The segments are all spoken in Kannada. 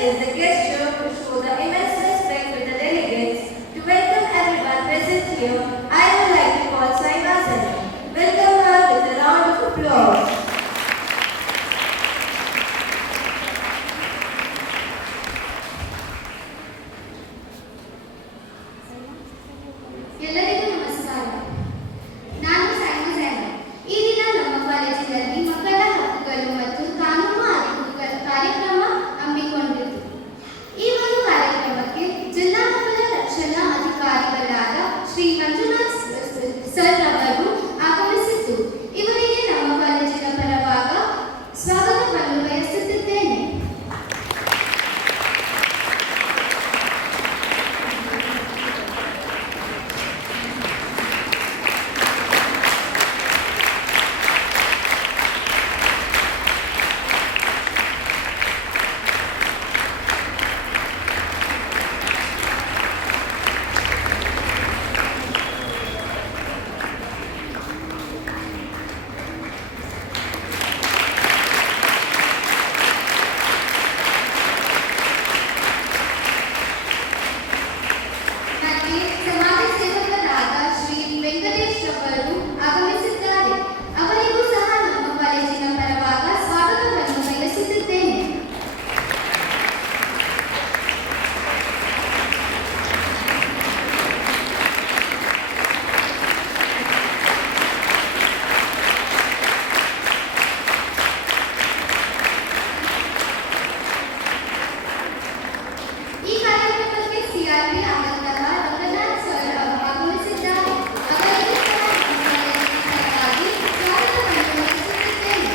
is the gesture to show the immense respect with the delegates. To welcome everyone present here, I would like to call Saima Sana. Welcome her with a round of applause. ಎಲ್ಲರಿಗೂ ನಮಸ್ಕಾರ. ನಾನು ಸೈಮಾ ಸೈಮಾ. ಈ ದಿನ ನಮ್ಮ ಕಾಲೇಜಿನಲ್ಲಿ ಮಕ್ಕಳ ಹಕ್ಕುಗಳು ಮತ್ತು ಕಾನೂನು ಅರಿವು ಕಾರ್ಯಕ್ರಮ ಹಮ್ಮಿಕೊಂಡಿತು. ಈ ಒಂದು ಕಾರ್ಯಕ್ರಮಕ್ಕೆ ಜಿಲ್ಲಾ ಮಕ್ಕಳ ರಕ್ಷಣಾ ಅಧಿಕಾರಿಗಳಾದ ಶ್ರೀ ಮಂಜುನಾಥ್ ಸರ್ ಅವರು ಆಗಮಿಸಿದ್ದು, ಇವರಿಗೆ ನಮ್ಮ ಕಾಲೇಜಿನ ಪರವಾಗಿ ಸ್ವಾಗತವನ್ನು ಬಯಸುತ್ತಿದ್ದೇನೆ. ನನಗೆ ಸಮಾಜ ಸೇವಕರಾದ ಶ್ರೀ ವೆಂಕಟೇಶ್ ಅವರು ಆಗಮಿಸಿದ್ದಾರೆ. ಅವರಿಗೂ ಸಹ ನಮ್ಮ ಕಾಲೇಜಿನ ಪರವಾಗಿ ಸ್ವಾಗತವನ್ನು ಬಯಸುತ್ತಿದ್ದೇನೆ. ಈ ಕಾರ್ಯಕ್ರಮಕ್ಕೆ ಸಿಆರ್ಪಿ ಆನಂದರ ರಂಗನಾಥ್ ಸರ್ ಆಗಮಿಸಿದ್ದಾರೆ. ಅವರಿಗೂ ಸಹ ನಮ್ಮ ಕಾಲೇಜಿನ ಪರವಾಗಿ ಸ್ವಾಗತವನ್ನು ಬಯಸುತ್ತಿದ್ದೇನೆ.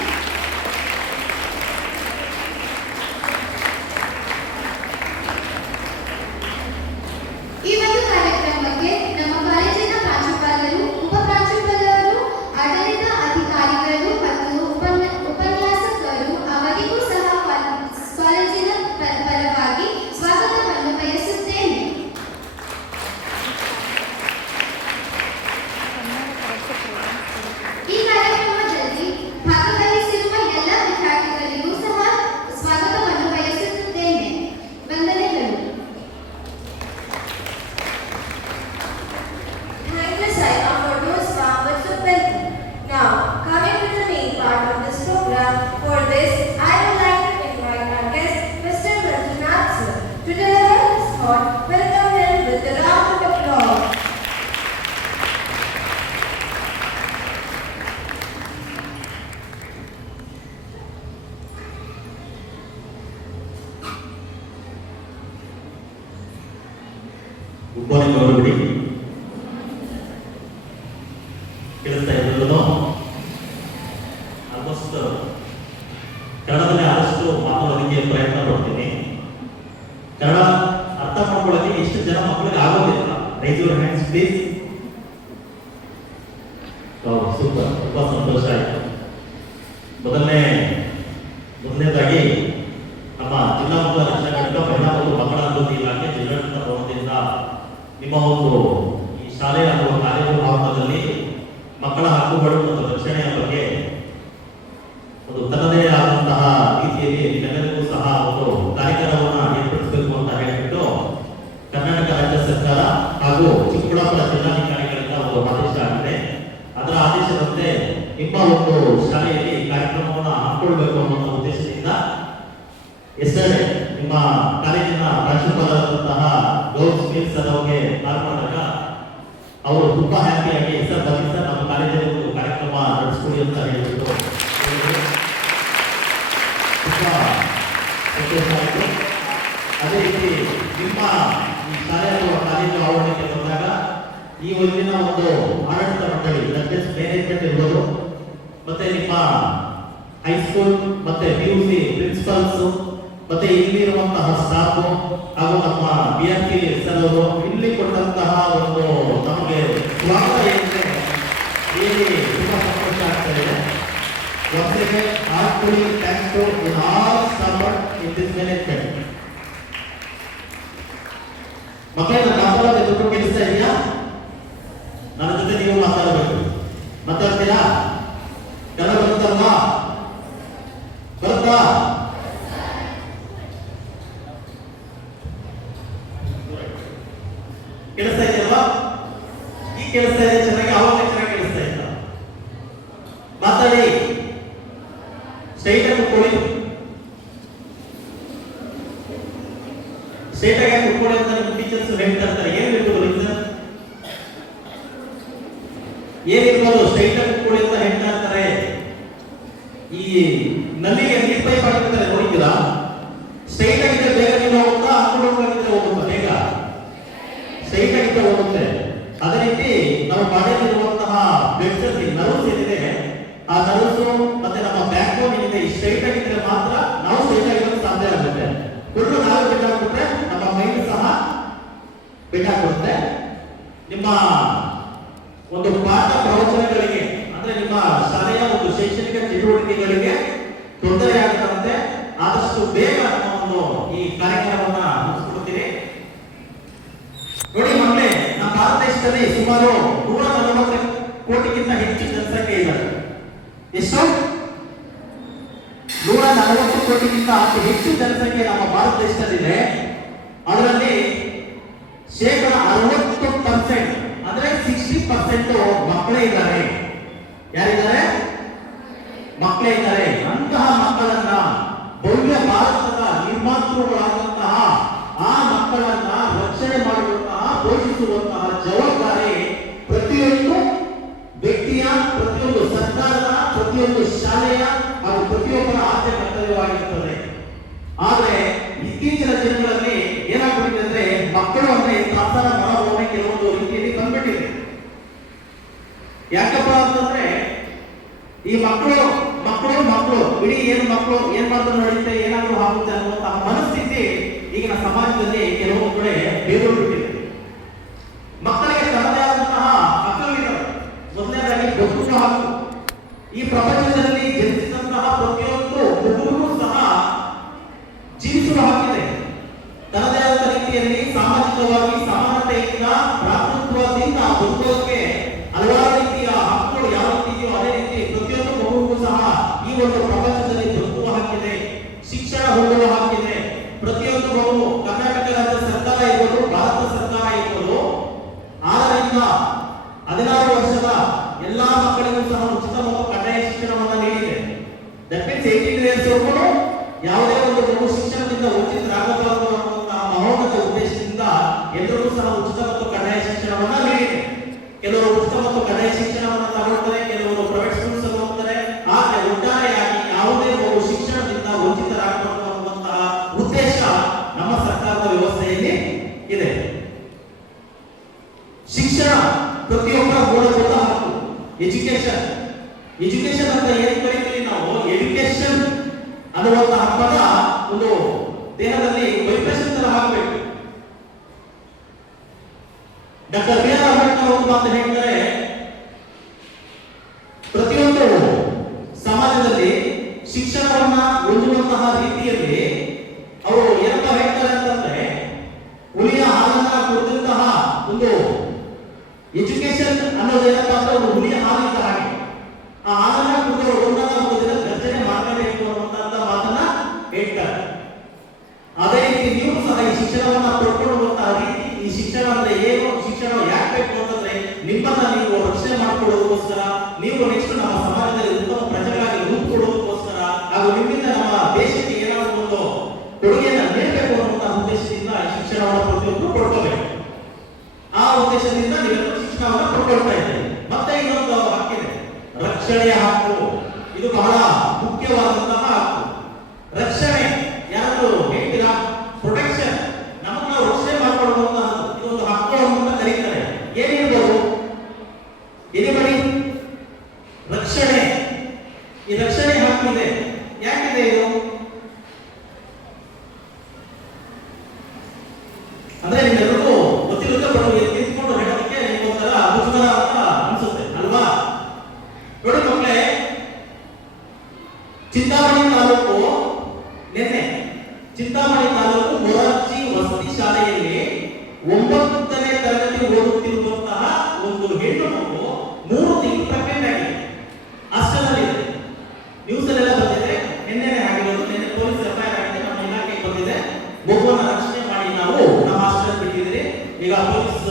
ಈ ಒಂದು ಕಾರ್ಯಕ್ರಮಕ್ಕೆ ನಮ್ಮ ಕಾಲೇಜಿನ ಪ್ರಾಂಶುಪಾಲರು, ಉಪ ಪ್ರಾಂಶುಪಾಲರು, ಆಡಳಿತ ಅಧಿಕಾರಿಗಳು ಮತ್ತು ಉಪನ್ಯಾಸಕರು ಅವರಿಗೂ ಸಹ ಕಾಲೇಜಿನ ಪರವಾಗಿ ಸ್ವಾಗತವನ್ನು ಬಯಸುತ್ತೇನೆ. ಈ ಕಾರ್ಯಕ್ರಮದಲ್ಲಿ ಭಾಗವಹಿಸಿರುವ ಎಲ್ಲ ವಿದ್ಯಾರ್ಥಿಗಳಿಗೂ ಸಹ ಸ್ವಾಗತವನ್ನು ಬಯಸುತ್ತಿದ್ದೇನೆ. ವಂದನೆಗಳು. Thank you, Saima, for those warm words of welcome. Now, coming to the main part of this program, for this, I would like to invite our guest, Mr. Manjunath sir, to deliver his thought. Welcome him with a round of applause. Good morning ಅವರಿಗೆ ಕೇಳಿಸ್ತಾ ಇರೋದು ಆಲ್ಮೋಸ್ಟ್ ಕನ್ನಡದಲ್ಲಿ ಆದಷ್ಟು ಮಾತಾಡೋದಕ್ಕೆ ಪ್ರಯತ್ನ ಪಡ್ತೀನಿ. ಕನ್ನಡ ಅರ್ಥ ಮಾಡ್ಕೊಳ್ಳೋಕೆ ಎಷ್ಟು ಜನ ಮಕ್ಕಳಿಗೆ ಆಗೋದಿಲ್ಲ? Raise your hands please. Super, ತುಂಬಾ ಸಂತೋಷ ಆಯಿತು. ಮೊದಲನೇದಾಗಿ ನಮ್ಮ ಜಿಲ್ಲಾ ಮಕ್ಕಳ ರಕ್ಷಣಾ ಘಟಕ ಮಹಿಳಾ ಮತ್ತು ಮಕ್ಕಳ ಅಭಿವೃದ್ಧಿ ಇಲಾಖೆ ಜಿಲ್ಲಾಡಳಿತ ಭವನದಿಂದ ನಿಮ್ಮ ಒಂದು ಈ ಶಾಲೆಯ ಅಥವಾ ಕಾಲೇಜು ಆವರಣದಲ್ಲಿ ಮಕ್ಕಳ ಹಕ್ಕುಗಳು ಮತ್ತು ರಕ್ಷಣೆಯ ಬಗ್ಗೆ ಒಂದು ತನ್ನದೇ ಆದಂತಹ ರೀತಿಯಲ್ಲಿ ನಿಮ್ಮೆಲ್ಲರಿಗೂ ಸಹ ಒಂದು ಕಾರ್ಯಕ್ರಮವನ್ನು ಏರ್ಪಡಿಸಬೇಕು ಅಂತ ಹೇಳಿಬಿಟ್ಟು ಕರ್ನಾಟಕ ರಾಜ್ಯ ಸರ್ಕಾರ ಹಾಗೂ ಚಿಕ್ಕಬಳ್ಳಾಪುರ ಜಿಲ್ಲಾಧಿಕಾರಿಗಳಿಂದ ಒಂದು ಆದೇಶ ಆಗಿದೆ. ಅದರ ಆದೇಶದಂತೆ ನಿಮ್ಮ ಒಂದು ಶಾಲೆಯಲ್ಲಿ ಕಾರ್ಯಕ್ರಮವನ್ನು ಹಾಕೊಳ್ಬೇಕು ಅನ್ನೋ ಉದ್ದೇಶದಿಂದ ಎಸ್ಟರ್ಡೇ ನಿಮ್ಮ ಕಾಲೇಜಿನ ಪ್ರಾಂಶುಪಾಲರಾದಂತಹ ಗೌರವ್ ಸ್ಮಿತ್ ಸರ್ ಅವರಿಗೆ ಕಾಲ್ ಮಾಡಿದಾಗ ಅವರು ತುಂಬಾ ಹ್ಯಾಪಿಯಾಗಿ ಸರ್ ಬನ್ನಿ ಸರ್ ನಮ್ಮ ಕಾಲೇಜಲ್ಲಿ ಒಂದು ಕಾರ್ಯಕ್ರಮ ನಡೆಸ್ಕೊಡಿ ಅಂತ ಹೇಳಿಬಿಟ್ಟು ತುಂಬಾ ಸಂತೋಷ ಆಯಿತು. ಅದೇ ರೀತಿ ನಿಮ್ಮ ಈ ಶಾಲೆ ಅಥವಾ ಕಾಲೇಜು ಆವರಣಕ್ಕೆ ಬಂದಾಗ ಈ ಒಂದಿನ ಒಂದು ಆಡಳಿತ ಮಂಡಳಿ ಮ್ಯಾನೇಜ್ಮೆಂಟ್ ಇರ್ಬೋದು, ಮತ್ತೆ ನಿಮ್ಮ ಹೈಸ್ಕೂಲ್ ಮತ್ತೆ PUC ಪ್ರಿನ್ಸಿಪಲ್ಸ್ ಮತ್ತೆ ಇಲ್ಲಿರುವಂತಹ ಸ್ಟಾಫ್ ಹಾಗೂ ನಮ್ಮ BRP ಸರ್ ಅವರು ಇಲ್ಲಿ ಕೊಟ್ಟಂತಹ ಒಂದು ನಮಗೆ ಸ್ವಾಗತ ಏನಿದೆ really ತುಂಬಾ ಸಂತೋಷ ಆಗ್ತಾ ಇದೆ. Once again, heartfully thanks to all staff in this management. ಮಕ್ಕಳೇ, ನನ್ನ ಮಾತಾಡೋದು ಎಲ್ರಿಗೂ ಕೇಳಿಸ್ತಾ ಇದೆಯಾ? ನನ್ನ ಜೊತೆ ನೀವು ಮಾತಾಡಬೇಕು. ಮಾತಾಡ್ತೀರಾ? ಕನ್ನಡ ಬರುತ್ತಲ್ವಾ? ಬರುತ್ತಾ? ಕೇಳಿಸ್ತಾ ಇದೆ ಚೆನ್ನಾಗಿ, ಅವಾಗ ಚೆನ್ನಾಗಿ ಕೇಳಿಸ್ತಾ ಇತ್ತ. ಮಾತಾಡಿ, ಸ್ಟ್ರೈಟ್ ಆಗಿ ಕೂತ್ಕೊಳ್ಳಿ. ಸ್ಟ್ರೈಟ್ ಆಗಿ ಕೂತ್ಕೊಳ್ಳಿ ಅಂತ ನಿಮ್ಮ ಟೀಚರ್ಸ್ ಹೇಳ್ತಾ ಇರ್ತಾರೆ. ಏನಿರ್ಬೋದು ರೀಸನ್? ಏನಿರ್ಬೋದು? ಸ್ಟ್ರೈಟ್ ಆಗಿ ಕೂತ್ಕೊಳ್ಳಿ ಅಂತ ಹೇಳ್ತಾ ಇರ್ತಾರೆ. ಈ ನಲ್ಲಿಗೆ ನೀರ್ ಪೈಪ್ ಹಾಕಿರ್ತಾರೆ, ನೋಡಿದ್ದೀರಾ? ಸ್ಟ್ರೈಟ್ ಆಗಿದ್ರೆ ಬೇಗ ನೀರು ಹೋಗುತ್ತಾ, ಹಾಕೊಂಡು ಹೋಗುತ್ತಾ? ಬೇಗ ಸ್ಟ್ರೈಟ್ ಆಗಿದ್ರೆ ಹೋಗುತ್ತೆ. ಅದೇ ರೀತಿ ನಮ್ಮ ಬಾಡಿಯಲ್ಲಿರುವಂತಹ ಬ್ಲಡ್ ಸೆಲ್ಸ್, ನರ್ವ್ಸ್ ಏನಿದೆ, ಆ ನರ್ವ್ಸ್ ಮತ್ತೆ ನಮ್ಮ ಬ್ಯಾಕ್ ಬೋನ್ ಏನಿದೆ, ಈ ಸ್ಟ್ರೈಟ್ ಆಗಿದ್ರೆ ಮಾತ್ರ ನಾವು ಸ್ಟ್ರೈಟ್ ಆಗಿರೋದು ಸಾಧ್ಯ ಆಗುತ್ತೆ. ಫುಲ್ಲು ನಾವು ಬೆಟ್ಟಾಗ್ಬಿಟ್ರೆ ನಮ್ಮ ಮೈಂಡ್ ಸಹ ಬೆಟ್ಟಾಗ್ಬಿಡುತ್ತೆ. ನಿಮ್ಮ ಒಂದು ಪಾಠ ಪ್ರವಚನಗಳಿಗೆ ಅಂದ್ರೆ ನಿಮ್ಮ ಶಾಲೆಯ ಒಂದು ಶೈಕ್ಷಣಿಕ ಚಟುವಟಿಕೆಗಳಿಗೆ ತೊಂದರೆ ಆಗದಂತೆ ಆದಷ್ಟು ಬೇಗ ನಾವು ಈ ಕಾರ್ಯಕ್ರಮವನ್ನ ಮುಗಿಸ್ಕೊಡ್ತೀವಿ. ನೋಡಿ ಮಕ್ಕಳೇ, ನಮ್ಮ ಭಾರತ ದೇಶದಲ್ಲಿ ಸುಮಾರು 140 ಕೋಟಿಗಿಂತ ಹೆಚ್ಚು ಜನಸಂಖ್ಯೆ ಇದ್ದಾರೆ. ಎಷ್ಟು? 140 ಕೋಟಿಗಿಂತ ಹೆಚ್ಚು ಜನಸಂಖ್ಯೆ ನಮ್ಮ ಭಾರತ ದೇಶದಲ್ಲಿದೆ. ಅದರಲ್ಲಿ 60% ಅಂದ್ರೆ 60% ಮಕ್ಕಳೇ ಇದ್ದಾರೆ. ಯಾರಿದ್ದಾರೆ? ಮಕ್ಕಳೇ ಇದ್ದಾರೆ. ಅಂತಹ ಮಕ್ಕಳನ್ನ ಭವ್ಯ ಭಾರತದ ನಿರ್ಮಾತೃಗಳಾದಂತಹ ಆ ಮಕ್ಕಳನ್ನ ರಕ್ಷಣೆ ಮಾಡುವಂತಹ, ಪೋಷಿಸುವಂತಹ ಜವಾಬ್ದಾರಿ ಪ್ರತಿಯೊಂದು ವ್ಯಕ್ತಿಯ, ಪ್ರತಿಯೊಂದು ಸರ್ಕಾರದ, ಪ್ರತಿಯೊಂದು ಶಾಲೆಯ ಹಾಗೂ ಪ್ರತಿಯೊಬ್ಬರ ಆದ್ಯ ಕರ್ತವ್ಯವಾಗಿರುತ್ತದೆ. ಆದ್ರೆ ಇತ್ತೀಚಿನ ದಿನಗಳಲ್ಲಿ ಏನಾಗ್ಬಿಟ್ಟಿದೆ ಅಂದ್ರೆ, ಮಕ್ಕಳು ಅಂದ್ರೆ ತಾಸರ ಮನೋಭಾವನೆ ಕೆಲವೊಂದು ರೀತಿಯಲ್ಲಿ ಬಂದ್ಬಿಟ್ಟಿದೆ. ಯಾಕಪ್ಪ ಅಂತಂದ್ರೆ ಈ ಮಕ್ಕಳು ಇಡೀ ಏನು ಮಕ್ಕಳು ಏನ್ ಮಾಡಿದ್ರು ನಡೆಯುತ್ತೆ, ಏನಾದ್ರೂ ಆಗುತ್ತೆ ಅನ್ನುವಂತಹ ಮನಸ್ಥಿತಿ ಈಗಿನ ಸಮಾಜದಲ್ಲಿ ಕೆಲವೊಂದು ಕಡೆ ಬೇರೂರಿಬಿಟ್ಟಿದೆ. ಮಕ್ಕಳಿಗೆ ತನ್ನದೇ ಆದಂತಹ ಹಕ್ಕುಗಳಿದ್ದಾವೆ. ಮೊದಲನೇದಾಗಿ ಬದುಕುವ ಹಕ್ಕು. ಈ ಪ್ರಪಂಚದಲ್ಲಿ ಜನಿಸಿದಂತಹ ಪ್ರತಿಯೊಂದು ಮಗುವಿಗೂ ಸಹ ಜೀವಿಸುವ ಹಕ್ಕಿದೆ. ತನ್ನದೇ ಆದ ರೀತಿಯಲ್ಲಿ ಸಾಮಾಜಿಕವಾಗಿ ಸಮಾನತೆಯಿಂದ, ಭ್ರಾತೃತ್ವದಿಂದ ಬದುಕೋದಕ್ಕೆ ಹಲವಾರು ರೀತಿಯ ಹಕ್ಕುಗಳು ಯಾವ ರೀತಿ ಇದೆಯೋ ಅದೇ ರೀತಿ ಪ್ರತಿಯೊಂದು ಮಗುವಿಗೂ ಸಹ ಈ ಒಂದು ಪ್ರಪಂಚದಲ್ಲಿ ಬದುಕುವ ಹಕ್ಕಿದೆ, ಶಿಕ್ಷಣ ಹೊಂದುವ ಹಕ್ಕಿದೆ. ಪ್ರತಿಯೊಂದು ಮಗು, ಕರ್ನಾಟಕ ರಾಜ್ಯ ಸರ್ಕಾರ ಇರ್ಬೋದು, ಭಾರತ ಸರ್ಕಾರ ಇರ್ಬೋದು, 6ರಿಂದ 16 ವರ್ಷದ ಎಲ್ಲಾ ಮಕ್ಕಳಿಗೂ ಸಹ ಉಚಿತ ಮತ್ತು ಕಡ್ಡಾಯ ಶಿಕ್ಷಣವನ್ನು ನೀಡಿದೆ. ದಟ್ ಮೀನ್ಸ್ 18 ಇಯರ್ಸ್ ವರೆಗೂ ಯಾವುದೇ ಒಂದು ಮಗು ಶಿಕ್ಷಣದಿಂದ ವಂಚಿತರಾಗಬಾರದು ಅನ್ನುವಂತಹ ಮಹೋನ್ನತ ಉದ್ದೇಶದಿಂದ ಎಲ್ಲರಿಗೂ ಸಹ ಉಚಿತ ಮತ್ತು ಕಡ್ಡಾಯ ಶಿಕ್ಷಣವನ್ನ ನೀಡಿದೆ. ಕೆಲವರು ಉಚಿತ ಮತ್ತು ಕಡ್ಡಾಯ ಶಿಕ್ಷಣವನ್ನು ತಗೊಳ್ತಾರೆ, ಕೆಲವರು ಪ್ರೈವೇಟ್ ಸ್ಕೂಲ್ಸ್ ಅಲ್ಲಿ ಹೋಗ್ತಾರೆ. ಆದ್ರೆ ಒಟ್ಟಾರೆಯಾಗಿ ಯಾವುದೇ ಮಗು ಶಿಕ್ಷಣದಿಂದ ವಂಚಿತರಾಗಬಾರದು ಅನ್ನುವಂತಹ ಉದ್ದೇಶ ನಮ್ಮ ಸರ್ಕಾರದ ವ್ಯವಸ್ಥೆಯಲ್ಲಿ ಇದೆ. ಶಿಕ್ಷಣ ಪ್ರತಿಯೊಬ್ಬರ ಮೂಲಭೂತ ಹಕ್ಕು. ಎಜುಕೇಶನ್ ಅಂತ ಏನ್ ಕರೀತೀವಿ ನಾವು, ಎಜುಕೇಶನ್ ಅನ್ನುವಂತಹ ಪದ ಒಂದು ದೇಹದಲ್ಲಿ ವೈಬ್ರೇಷನ್ ತರ ಹಾಕಬೇಕು. ಡಾಕ್ಟರ್ ಬಿ ಆರ್ ಅಂಬೇಡ್ಕರ್ ಒಂದು ಮಾತು ಹೇಳ್ತಾರೆ, ಪ್ರತಿಯೊಂದು ಸಮಾಜದಲ್ಲಿ ಶಿಕ್ಷಣವನ್ನ ಹೊಂದುವಂತಹ ರೀತಿಯಲ್ಲಿ ಅವರು ಏನಪ್ಪ ಹೇಳ್ತಾರೆ ಅಂತಂದ್ರೆ, ಹುಲಿಯ ಹಾಲನ್ನ ಕುಡಿದಂತಹ ಒಂದು ಎಜುಕೇಶನ್ ಅನ್ನೋದು ಏನಪ್ಪಾ ಅಂದ್ರೆ ಒಂದು ಹುಲಿಯ ಹಾಲಿದ್ದ ಹಾಗೆ. ಆ ಹಾಲನ್ನ ಕುಡಿದವರು ಒಂದಲ್ಲ ಒಂದು ದಿನ ಗರ್ಜನೆ ಮಾಡಬೇಕು ಅನ್ನುವಂತ ಮಾತನ್ನ ಹೇಳ್ತಾರೆ. ಅದೇ ರೀತಿ ನೀವು ಸಹ ಈ ಶಿಕ್ಷಣವನ್ನ ಪಡ್ಕೊಳ್ಳುವಂತಹ ರೀತಿ, ಈ ಶಿಕ್ಷಣ ಅಂದ್ರೆ ಏನು, ಶಿಕ್ಷಣ ಯಾಕೆ ಬೇಕು ಅಂತಂದ್ರೆ ನಿಮ್ಮನ್ನ ನೀವು ರಕ್ಷಣೆ ಮಾಡಿಕೊಳ್ಳೋದಕ್ಕೋಸ್ಕರ, ನೀವು ನೆಕ್ಸ್ಟ್ ನಮ್ಮ ಸಮಾಜದಲ್ಲಿ ಉತ್ತಮ ಪ್ರಜೆಗಳಾಗಿ ರೂಪುಗೊಳ್ಳೋದಕ್ಕೋಸ್ಕರ, ಹಾಗೂ ನಿಮ್ಮಿಂದ ನಮ್ಮ ದೇಶಕ್ಕೆ ಏನಾದರೂ ಒಂದು ಕೊಡುಗೆಯನ್ನು ನೀಡಬೇಕು ಅನ್ನುವಂತಹ ಉದ್ದೇಶದಿಂದ ಶಿಕ್ಷಣವನ್ನು ಪ್ರತಿಯೊಬ್ಬರು ಪಡ್ಕೋಬೇಕು. ಆ ಉದ್ದೇಶದಿಂದ ನೀವೆಲ್ಲ ಶಿಕ್ಷಣವನ್ನು ಪಡ್ಕೊಳ್ತಾ ಇದ್ದೀವಿ. ಮತ್ತೆ ಇನ್ನೊಂದು ಹಕ್ಕಿದೆ, ರಕ್ಷಣೆಯ ಹಕ್ಕು. ಇದು ಬಹಳ ಮುಖ್ಯವಾದಂತಹ ಹಕ್ಕು. ರಕ್ಷಣೆ ಯಾರು ಹೇಳ್ತೀರಾ? ಪ್ರೊಟೆಕ್ಷನ್, ನಮ್ಮನ್ನ ನಾವು ರಕ್ಷಣೆ ಮಾಡಿಕೊಳ್ಳುವಂತಹ ಇದೊಂದು ಹಕ್ಕು ಅಂತ ಕರೀತಾರೆ. ಏನಿರ್ಬೋದು? ಎನಿಬಡಿ? ರಕ್ಷಣೆ. ಈ ರಕ್ಷಣೆ ಹಕ್ಕಿದೆ. ಯಾಕಿದೆ ಇದು ಅಂದ್ರೆ ನಿಮ್ಮೆಲ್ಲರಿಗೂ ಗೊತ್ತಿರುತ್ತೆ, ನಿಂತ್ಕೊಂಡು ಹೇಳೋದಕ್ಕೆ ನಿಮ್ಗೊಂಥರ ಮುಜುಗರ ಅಂತ ಅನ್ಸುತ್ತೆ ಅಲ್ವಾ? ನೋಡಿ ಮಕ್ಕಳೇ, ಚಿಂತಾಮಣಿ ತಾಲೂಕು ಮೊರಾರ್ಜಿ ವಸತಿ ಶಾಲೆಯಲ್ಲಿ 9ನೇ ತರಗತಿ ಓದುತ್ತಿರುವಂತಹ ಒಂದು ಹೆಣ್ಣು ಮಗು 3 ತಿಂಗಳು ಪ್ರೆಗ್ನೆಂಟ್ ಆಗಿದೆ. ಹಾಸ್ಟೆಲ್ನಲ್ಲಿದೆ. ನ್ಯೂಸ್ ಅಲ್ಲೆಲ್ಲ ಬಂದಿದೆ. ನಿನ್ನೆ ಆಗಿರೋದು, ನಿನ್ನೆ ಪೊಲೀಸ್ ಎಫ್ಐಆರ್ ಆಗಿದೆ, ನಮ್ಮ ಇಲಾಖೆಗೆ ಬಂದಿದೆ. ಮಗುವನ್ನ ರಕ್ಷಣೆ ಮಾಡಿ ನಾವು ನಮ್ಮ ಹಾಸ್ಟೆಲ್ ಬಿಟ್ಟಿದ್ದೀರಿ. ಈಗ ಪೊಲೀಸ್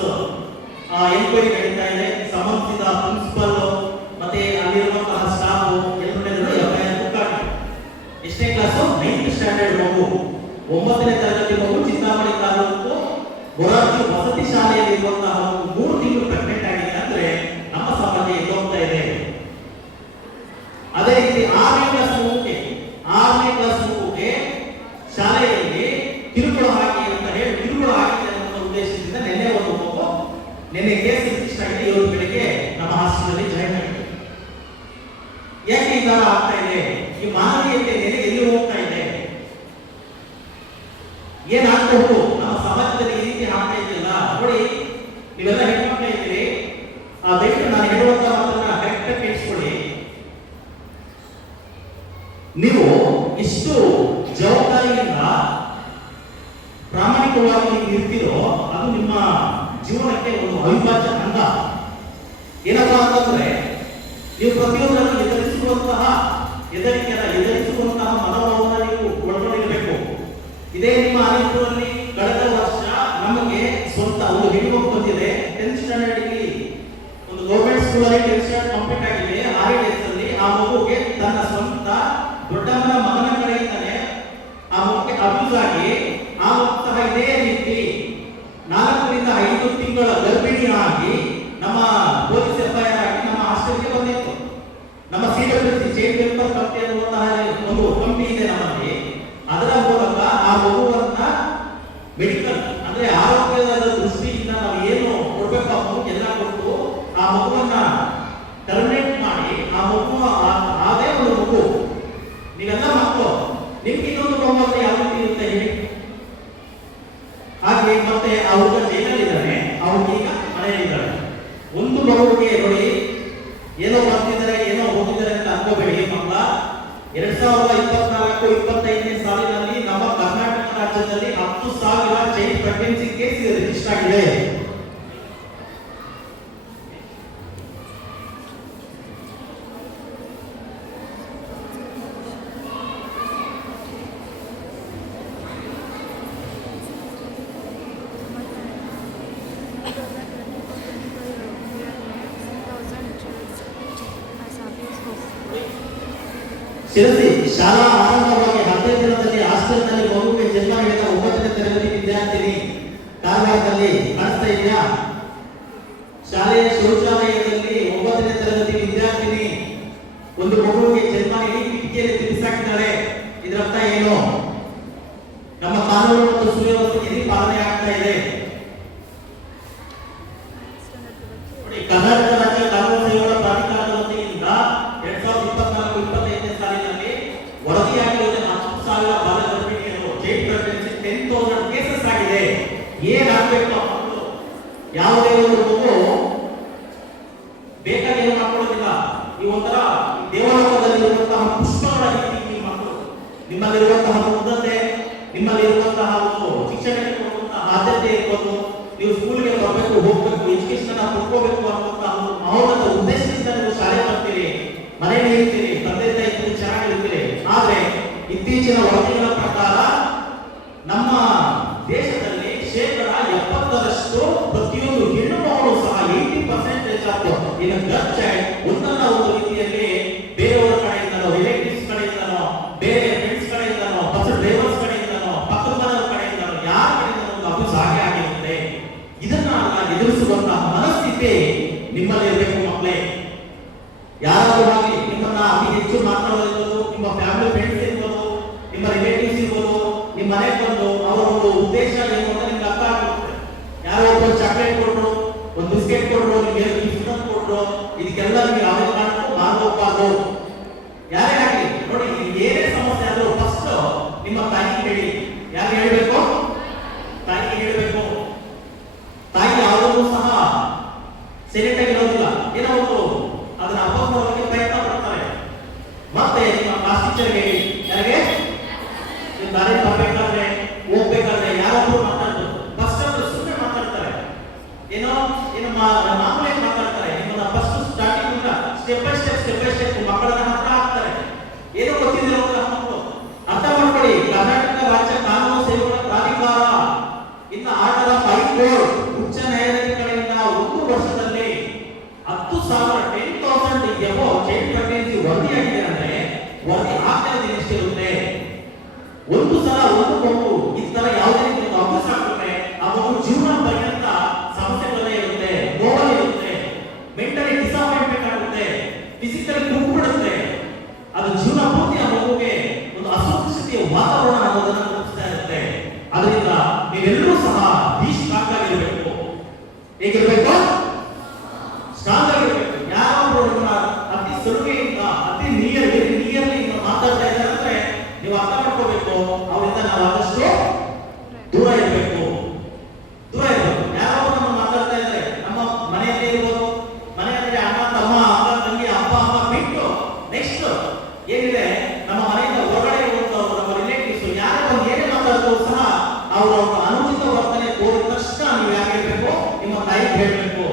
ಎನ್ಕ್ವೈರಿ ನಡೀತಾ ಇದೆ. ಸಂಬಂಧಿಸಿದ ಪ್ರಿನ್ಸಿಪಲ್ ಮತ್ತೆ ಅಲ್ಲಿರುವಂತಹ ಸ್ಟಾಫ್ ಎಲ್ಲರೂ ಎಫ್ಐಆರ್ ಬುಕ್ ಆಗಿದೆ. ಎಷ್ಟನೇ ಕ್ಲಾಸು? 9th ಸ್ಟ್ಯಾಂಡರ್ಡ್ ಮಗು, 9ನೇ ತರಗತಿ ಮಗು, ಚಿಂತಾಮಣಿ ತಾಲೂಕು ಮೊರಾರ್ಜಿ ವಸತಿ ಶಾಲೆಯಲ್ಲಿರುವಂತಹ 3 ತಿಂಗಳು ಪ್ರೆಗ್ನೆಂಟ್ ಆಗಿದೆ ಅಂದ್ರೆ ನಮ್ಮ ಸಮಾಜ ಎಲ್ಲಿ ಹೋಗ್ತಾ ಇದೆ. ಅದೇ ರೀತಿ 6ನೇ ಕ್ಲಾಸ್ ಮಗುಗೆ ಶಾಲೆಯಲ್ಲಿ ಕಿರುಕುಳ ಹಾಕಿ ಅಂತ ಹೇಳಿ ಕಿರುಕುಳ ಹಾಕಿ ಅನ್ನೋ ಉದ್ದೇಶದಿಂದ ನಿನ್ನೆ ಕೇಸ್ ರಿಜಿಸ್ಟರ್ ಆಗಿದೆ. ಇವತ್ತು ಬೆಳಿಗ್ಗೆ ನಮ್ಮ ಹಾಸ್ಟೆಲ್ ಜಾಯಿನ್ ಆಗಿದೆ. ಯಾಕೆ ಈ ತರ ಆಗ್ತಾ ಇದೆ? ಈ ಮಾನವೀಯತೆ ನೆಲೆ ಎಲ್ಲಿ ಹೋಗ್ತಾ ಇದೆ? ಏನಾಗಬಹುದು? ನಮ್ಮ ಸಮಾಜದಲ್ಲಿ ಈ ರೀತಿ ಆಗ್ತಾ ಇದೆಯಲ್ಲ. ನೋಡಿ, ನೀವೆಲ್ಲ ಹೆಣ್ಮಕ್ಳು ಇದ್ದೀರಿ, ದಯವಿಟ್ಟು ನಾನು ಹೇಳುವಂತ ಮಾತನ್ನ ಕರೆಕ್ಟ್ ಆಗಿ ಕೇಳಿಸ್ಕೊಳ್ಳಿ. ನೀವು ಇಷ್ಟು ಜವಾಬ್ದಾರಿಯಿಂದ ಪ್ರಾಮಾಣಿಕವಾಗಿ ಇರ್ತೀರೋ ಅದು ನಿಮ್ಮ ಜೀವನಕ್ಕೆ ಒಂದು ಅವಿಭಾಜ್ಯ ಅಂಗ. ಏನಪ್ಪಾ ಅಂತಂದ್ರೆ, ನೀವು ಪ್ರತಿಯೊಂದನ್ನು ಎದುರಿಸುವಂತಹ ಮನೋಭಾವನ ನೀವು ಒಳಗೊಂಡಿರಬೇಕು. ಇದೇ ನಿಮ್ಮ ಅನುಭವದಲ್ಲಿ ಕಳೆದ ವರ್ಷ ನಮಗೆ ಸ್ವಂತ ಒಂದು ಹೆಣ್ಣು ಬಂದಿದೆ. 10th ಸ್ಟ್ಯಾಂಡರ್ಡ್ ಒಂದು ಗೌರ್ಮೆಂಟ್ ಸ್ಕೂಲ್ ಅಲ್ಲಿ 10th ಸ್ಟ್ಯಾಂಡರ್ಡ್ ಕಂಪ್ಲೀಟ್ ಆಗಿದೆ. ಹಾಲಿಡೇಸ್ ಅಲ್ಲಿ ಆ ಮಗುಗೆ ತನ್ನ ಸ್ವಂತ ದೊಡ್ಡಮ್ಮನ ಮಗನ ಕಡೆಯಿಂದಲೇ ಆ ಮಗುಗೆ ಅಬ್ಯೂಸ್ ಆಗಿ ಆ ಮಗು ಇದೇ ರೀತಿ 4 ರಿಂದ 5 ತಿಂಗಳ ಗರ್ಭಿಣಿ ಆಗಿ ನಮ್ಮ ಪೊಲೀಸ್ ಎಫ್ಐಆರ್ ಆಗಿ ನಮ್ಮ ಹಾಸ್ಟೆಲ್ಗೆ ಬಂದಿತ್ತು. ನಮ್ಮ ಸಿಡಬ್ಲ್ಯೂಸಿ ಚೈಲ್ಡ್ ವೆಲ್ಫೇರ್ ಕಂಪನಿ ಅನ್ನುವಂತಹ ಒಂದು ಕಂಪನಿ ಇದೆ ನಮ್ಮಲ್ಲಿ. ಅದರ ಮೂಲಕ ಆ ಮಗುವನ್ನ ಮೆಡಿಕಲ್ ಅಂದ್ರೆ ಆರೋಗ್ಯದ ದೃಷ್ಟಿಯಿಂದ ನಾವು ಏನು ಕೊಡ್ಬೇಕು ಆ ಮಗು ಎಲ್ಲ ಕೊಟ್ಟು ಆ ಮಗುವನ್ನ ಟರ್ಮಿನೇಟ್ ಮಾಡಿ ಆ ಮಗು ಅದೇ ಒಂದು ಮಗು. ನೀವೆಲ್ಲ ಮಕ್ಕಳು, ನಿಮ್ಗೆ ಇನ್ನೊಂದು ಮಗು ಯಾವ ರೀತಿ ಇರುತ್ತೆ ಹೇಳಿ? ಹಾಗೆ ಮತ್ತೆ ಆ ಹುಡುಗ ಜೈಲಲ್ಲಿದ್ದಾನೆ, ಅವನಿಗೆ ಮನೆಯಲ್ಲಿದ್ದಾಳೆ. ಒಂದು ಮಗುವಿಗೆ ನೋಡಿ ಏನೋ ಬರ್ತಿದ್ದಾರೆ ಏನೋ ಹೋಗಿದ್ದಾರೆ ಅಂತ ಅನ್ಕೋಬೇಡಿ ಮಕ್ಕಳ. 2024-25ನೇ ಸಾಲಿನಲ್ಲಿ ನಮ್ಮ ಕರ್ನಾಟಕ ರಾಜ್ಯದಲ್ಲಿ 10,000 ಚೈಲ್ಡ್ ಪ್ರೆಗ್ನೆನ್ಸಿ ಕೇಸ್ ರಿಜಿಸ್ಟರ್ ಆಗಿದೆ. ಶಿರಸಿ ಶಾಲಾ ಆರಂಭವಾಗಿ 15 ದಿನದಲ್ಲಿ ಹಾಸ್ಟೆಲ್ನಲ್ಲಿ ಮಗುವಿಗೆ ಜನ್ಮ ನೀಡಿದ 9ನೇ ತರಗತಿ ವಿದ್ಯಾರ್ಥಿನಿ ಕಾರವಾರದಲ್ಲಿ ಕಾಣಿಸ್ತಾ ಇದೆಯಾ? ಶಾಲೆಯ ಶೌಚಾಲಯದಲ್ಲಿ 9ನೇ ತರಗತಿ ವಿದ್ಯಾರ್ಥಿನಿ ಒಂದು ಮಗುವಿಗೆ ಜನ್ಮ ನೀಡಿ ಕಿಟಕಿಯಲ್ಲಿ ತಿಳಿಸಾಕಿದ್ದಾಳೆ. ಇದರರ್ಥ ಏನು? ನಮ್ಮ ಕಾನೂನು ಮತ್ತು ಸುವ್ಯವಸ್ಥೆ ಎಲ್ಲಿ ಪಾಲನೆ ಆಗ್ತಾ ಇದೆ? ಕರ್ನಾಟಕ ರಾಜ್ಯ ಕಾನೂನು ಸೇವೆಗಳ ಪ್ರಾಧಿಕಾರದ ವತಿಯಿಂದ 2024-25ನೇ ಸಾಲಿನಲ್ಲಿ ವರದಿಯಾಗಿರುವುದು 10,000 ಬಾಲ ಗರ್ಭಿಣಿಯರು ಚೈಲ್ಡ್ ಪ್ರೆಗ್ನೆನ್ಸಿ 10,000 ಕೇಸಸ್ ಆಗಿದೆ. ಏನಾಗಬೇಕು? ಮಕ್ಕಳು ಯಾವುದೇ ಒಂದು ಮಗು ಬೇಕಾಗಿ ಏನು ಮಾಡ್ಕೊಳ್ಳೋದಿಲ್ಲ. ಈ ಒಂಥರ ದೇವಲೋಕದಲ್ಲಿರುವಂತಹ ಪುಷ್ಪಗಳ ರೀತಿ ಈ ಮಕ್ಕಳು. ನಿಮ್ಮಲ್ಲಿರುವಂತಹ ಮುಗ್ಧತೆ, ನಿಮ್ಮಲ್ಲಿರುವಂತಹ ಒಂದು ಶಿಕ್ಷಣಕ್ಕೆ ಕೊಡುವಂತಹ ಆದ್ಯತೆ ಇರ್ಬೋದು. ನೀವು ಸ್ಕೂಲ್ಗೆ ಬರಬೇಕು, ಹೋಗ್ಬೇಕು, ಎಜುಕೇಶನ್ ಪಡ್ಕೋಬೇಕು ಅನ್ನುವಂತಹ ಮಹೋನ್ನತ ಉದ್ದೇಶದಿಂದ ನೀವು ಶಾಲೆ ಬರ್ತೀರಿ, ಮನೆಯಲ್ಲಿ ಇರ್ತೀರಿ, ತಂದೆ ತಾಯಿ ಚೆನ್ನಾಗಿರ್ತೀರಿ. ಆದ್ರೆ ಇತ್ತೀಚಿನ ವರದಿಗಳ ಪ್ರಕಾರ ನಮ್ಮ ದೇಶದಲ್ಲಿ 70% ಪ್ರತಿಯೊಂದು ಹೆಣ್ಣು ಮಕ್ಕಳು ಸಹ 80% ಇನ್ನು ಗರ್ಲ್ ಚೈಲ್ಡ್ ಒಂದಲ್ಲ ಒಂದು ರೀತಿಯಲ್ಲಿ ಬೇರೆಯವರ ಕಡೆಯಿಂದನೋ, ರಿಲೇಟಿವ್ಸ್ ಕಡೆಯಿಂದನೋ, ಬೇರೆ ಫ್ರೆಂಡ್ಸ್ ಕಡೆಯಿಂದನೋ, ಬಸ್ ಡ್ರೈವರ್ಸ್ ಕಡೆಯಿಂದನೋ, ಪಕ್ಕದ ಮನೆಯವರ ಕಡೆಯಿಂದನೋ, ಯಾರ ಕಡೆಯಿಂದನೋ ಒಂದು ಅಬ್ಯೂಸ್ ಆಗಿರುತ್ತೆ. ಇದನ್ನ ಎದುರಿಸುವಂತಹ ಮನಸ್ಥಿತಿ ನಿಮ್ಮಲ್ಲಿ ಇರಬೇಕು ಮಕ್ಕಳೇ. ಯಾರಾದ್ರೂ ಆಗಲಿ ನಿಮ್ಮನ್ನ ಅತಿ ಹೆಚ್ಚು ಮಾತನಾಡೋದಿರ್ಬೋದು, ನಿಮ್ಮ ಫ್ಯಾಮಿಲಿ ಫ್ರೆಂಡ್ಸ್ ಇರ್ಬೋದು, ನಿಮ್ಮ ರಿಲೇಟಿವ್ಸ್ ಇರ್ಬೋದು, ನಿಮ್ಮ ಮನೆಗೆ ಬಂದು ಅವರ ಒಂದು ಉದ್ದೇಶ ಏನು ಅಂತ ನಿಮ್ಗೆ ಅರ್ಥ ಆಗುತ್ತೆ. ಯಾರೋ ಒಬ್ಬರು ಚಾಕ್ಲೇಟ್ ಕೊಟ್ಟರು, ಒಂದು ಬಿಸ್ಕೆಟ್ ಕೊಟ್ಟರು, ನಿಮ್ಗೆ ಗಿಫ್ಟ್ ಕೊಟ್ಟರು, ಇದಕ್ಕೆಲ್ಲ ನಿಮಗೆ ರೀತಿಯ ವಾತಾವರಣ ಅನ್ನೋದನ್ನ ರೂಪಿಸ್ತಾ ಇರುತ್ತೆ. ಅದರಿಂದ ನೀವೆಲ್ಲರೂ ಸಹ ಈ ಸ್ಟ್ರಾಂಗ್ ಆಗಿರಬೇಕು. ಹೇಗಿರ್ಬೇಕು? ಸ್ಟ್ರಾಂಗ್ ಆಗಿರ್ಬೇಕು. ಯಾರು ಅತಿ ಸಲುಗೆಯಿಂದ ಅತಿ ನಿಯರ್ಲಿ ಮಾತಾಡ್ತಾ ಇದ್ದಾರೆ ಅಂದ್ರೆ ನೀವು ಅರ್ಥ ಮಾಡ್ಕೋಬೇಕು, ಅವರಿಂದ ನಾವು ಆದಷ್ಟು ದೂರ ಇರಬೇಕು. ಯಾರೋ ನಮ್ಮ ಮಾತಾಡ್ತಾ ಇದ್ದಾರೆ, ನಮ್ಮ ಮನೆಯಲ್ಲಿ ಇರ್ಬೋದು, ಮನೆಯಲ್ಲಿ ಅಣ್ಣ ತಮ್ಮ ಅಕ್ಕ ತಂಗಿ ಅಪ್ಪ ಅಮ್ಮ ಬಿಟ್ಟು ನೆಕ್ಸ್ಟ್ ಏನಿದೆ ನಮ್ಮ ಮನೆಯಿಂದ ಹೊರಗಡೆ ಇರುವಂತವ್ರು ನಮ್ಮ ರಿಲೇಟಿವ್ಸ್ ಯಾರೋ ಒಂದು ಏನೇ ಮಾತಾಡಿದ್ರು ಸಹ ಅವರ ಅನುಚಿತ ವರ್ತನೆ ತೋರಿದ ತಕ್ಷಣ ನೀವು ಯಾಕಿರ್ಬೇಕು? ನಿಮ್ಮ ತಾಯಿಗೆ ಹೇಳ್ಬೇಕು.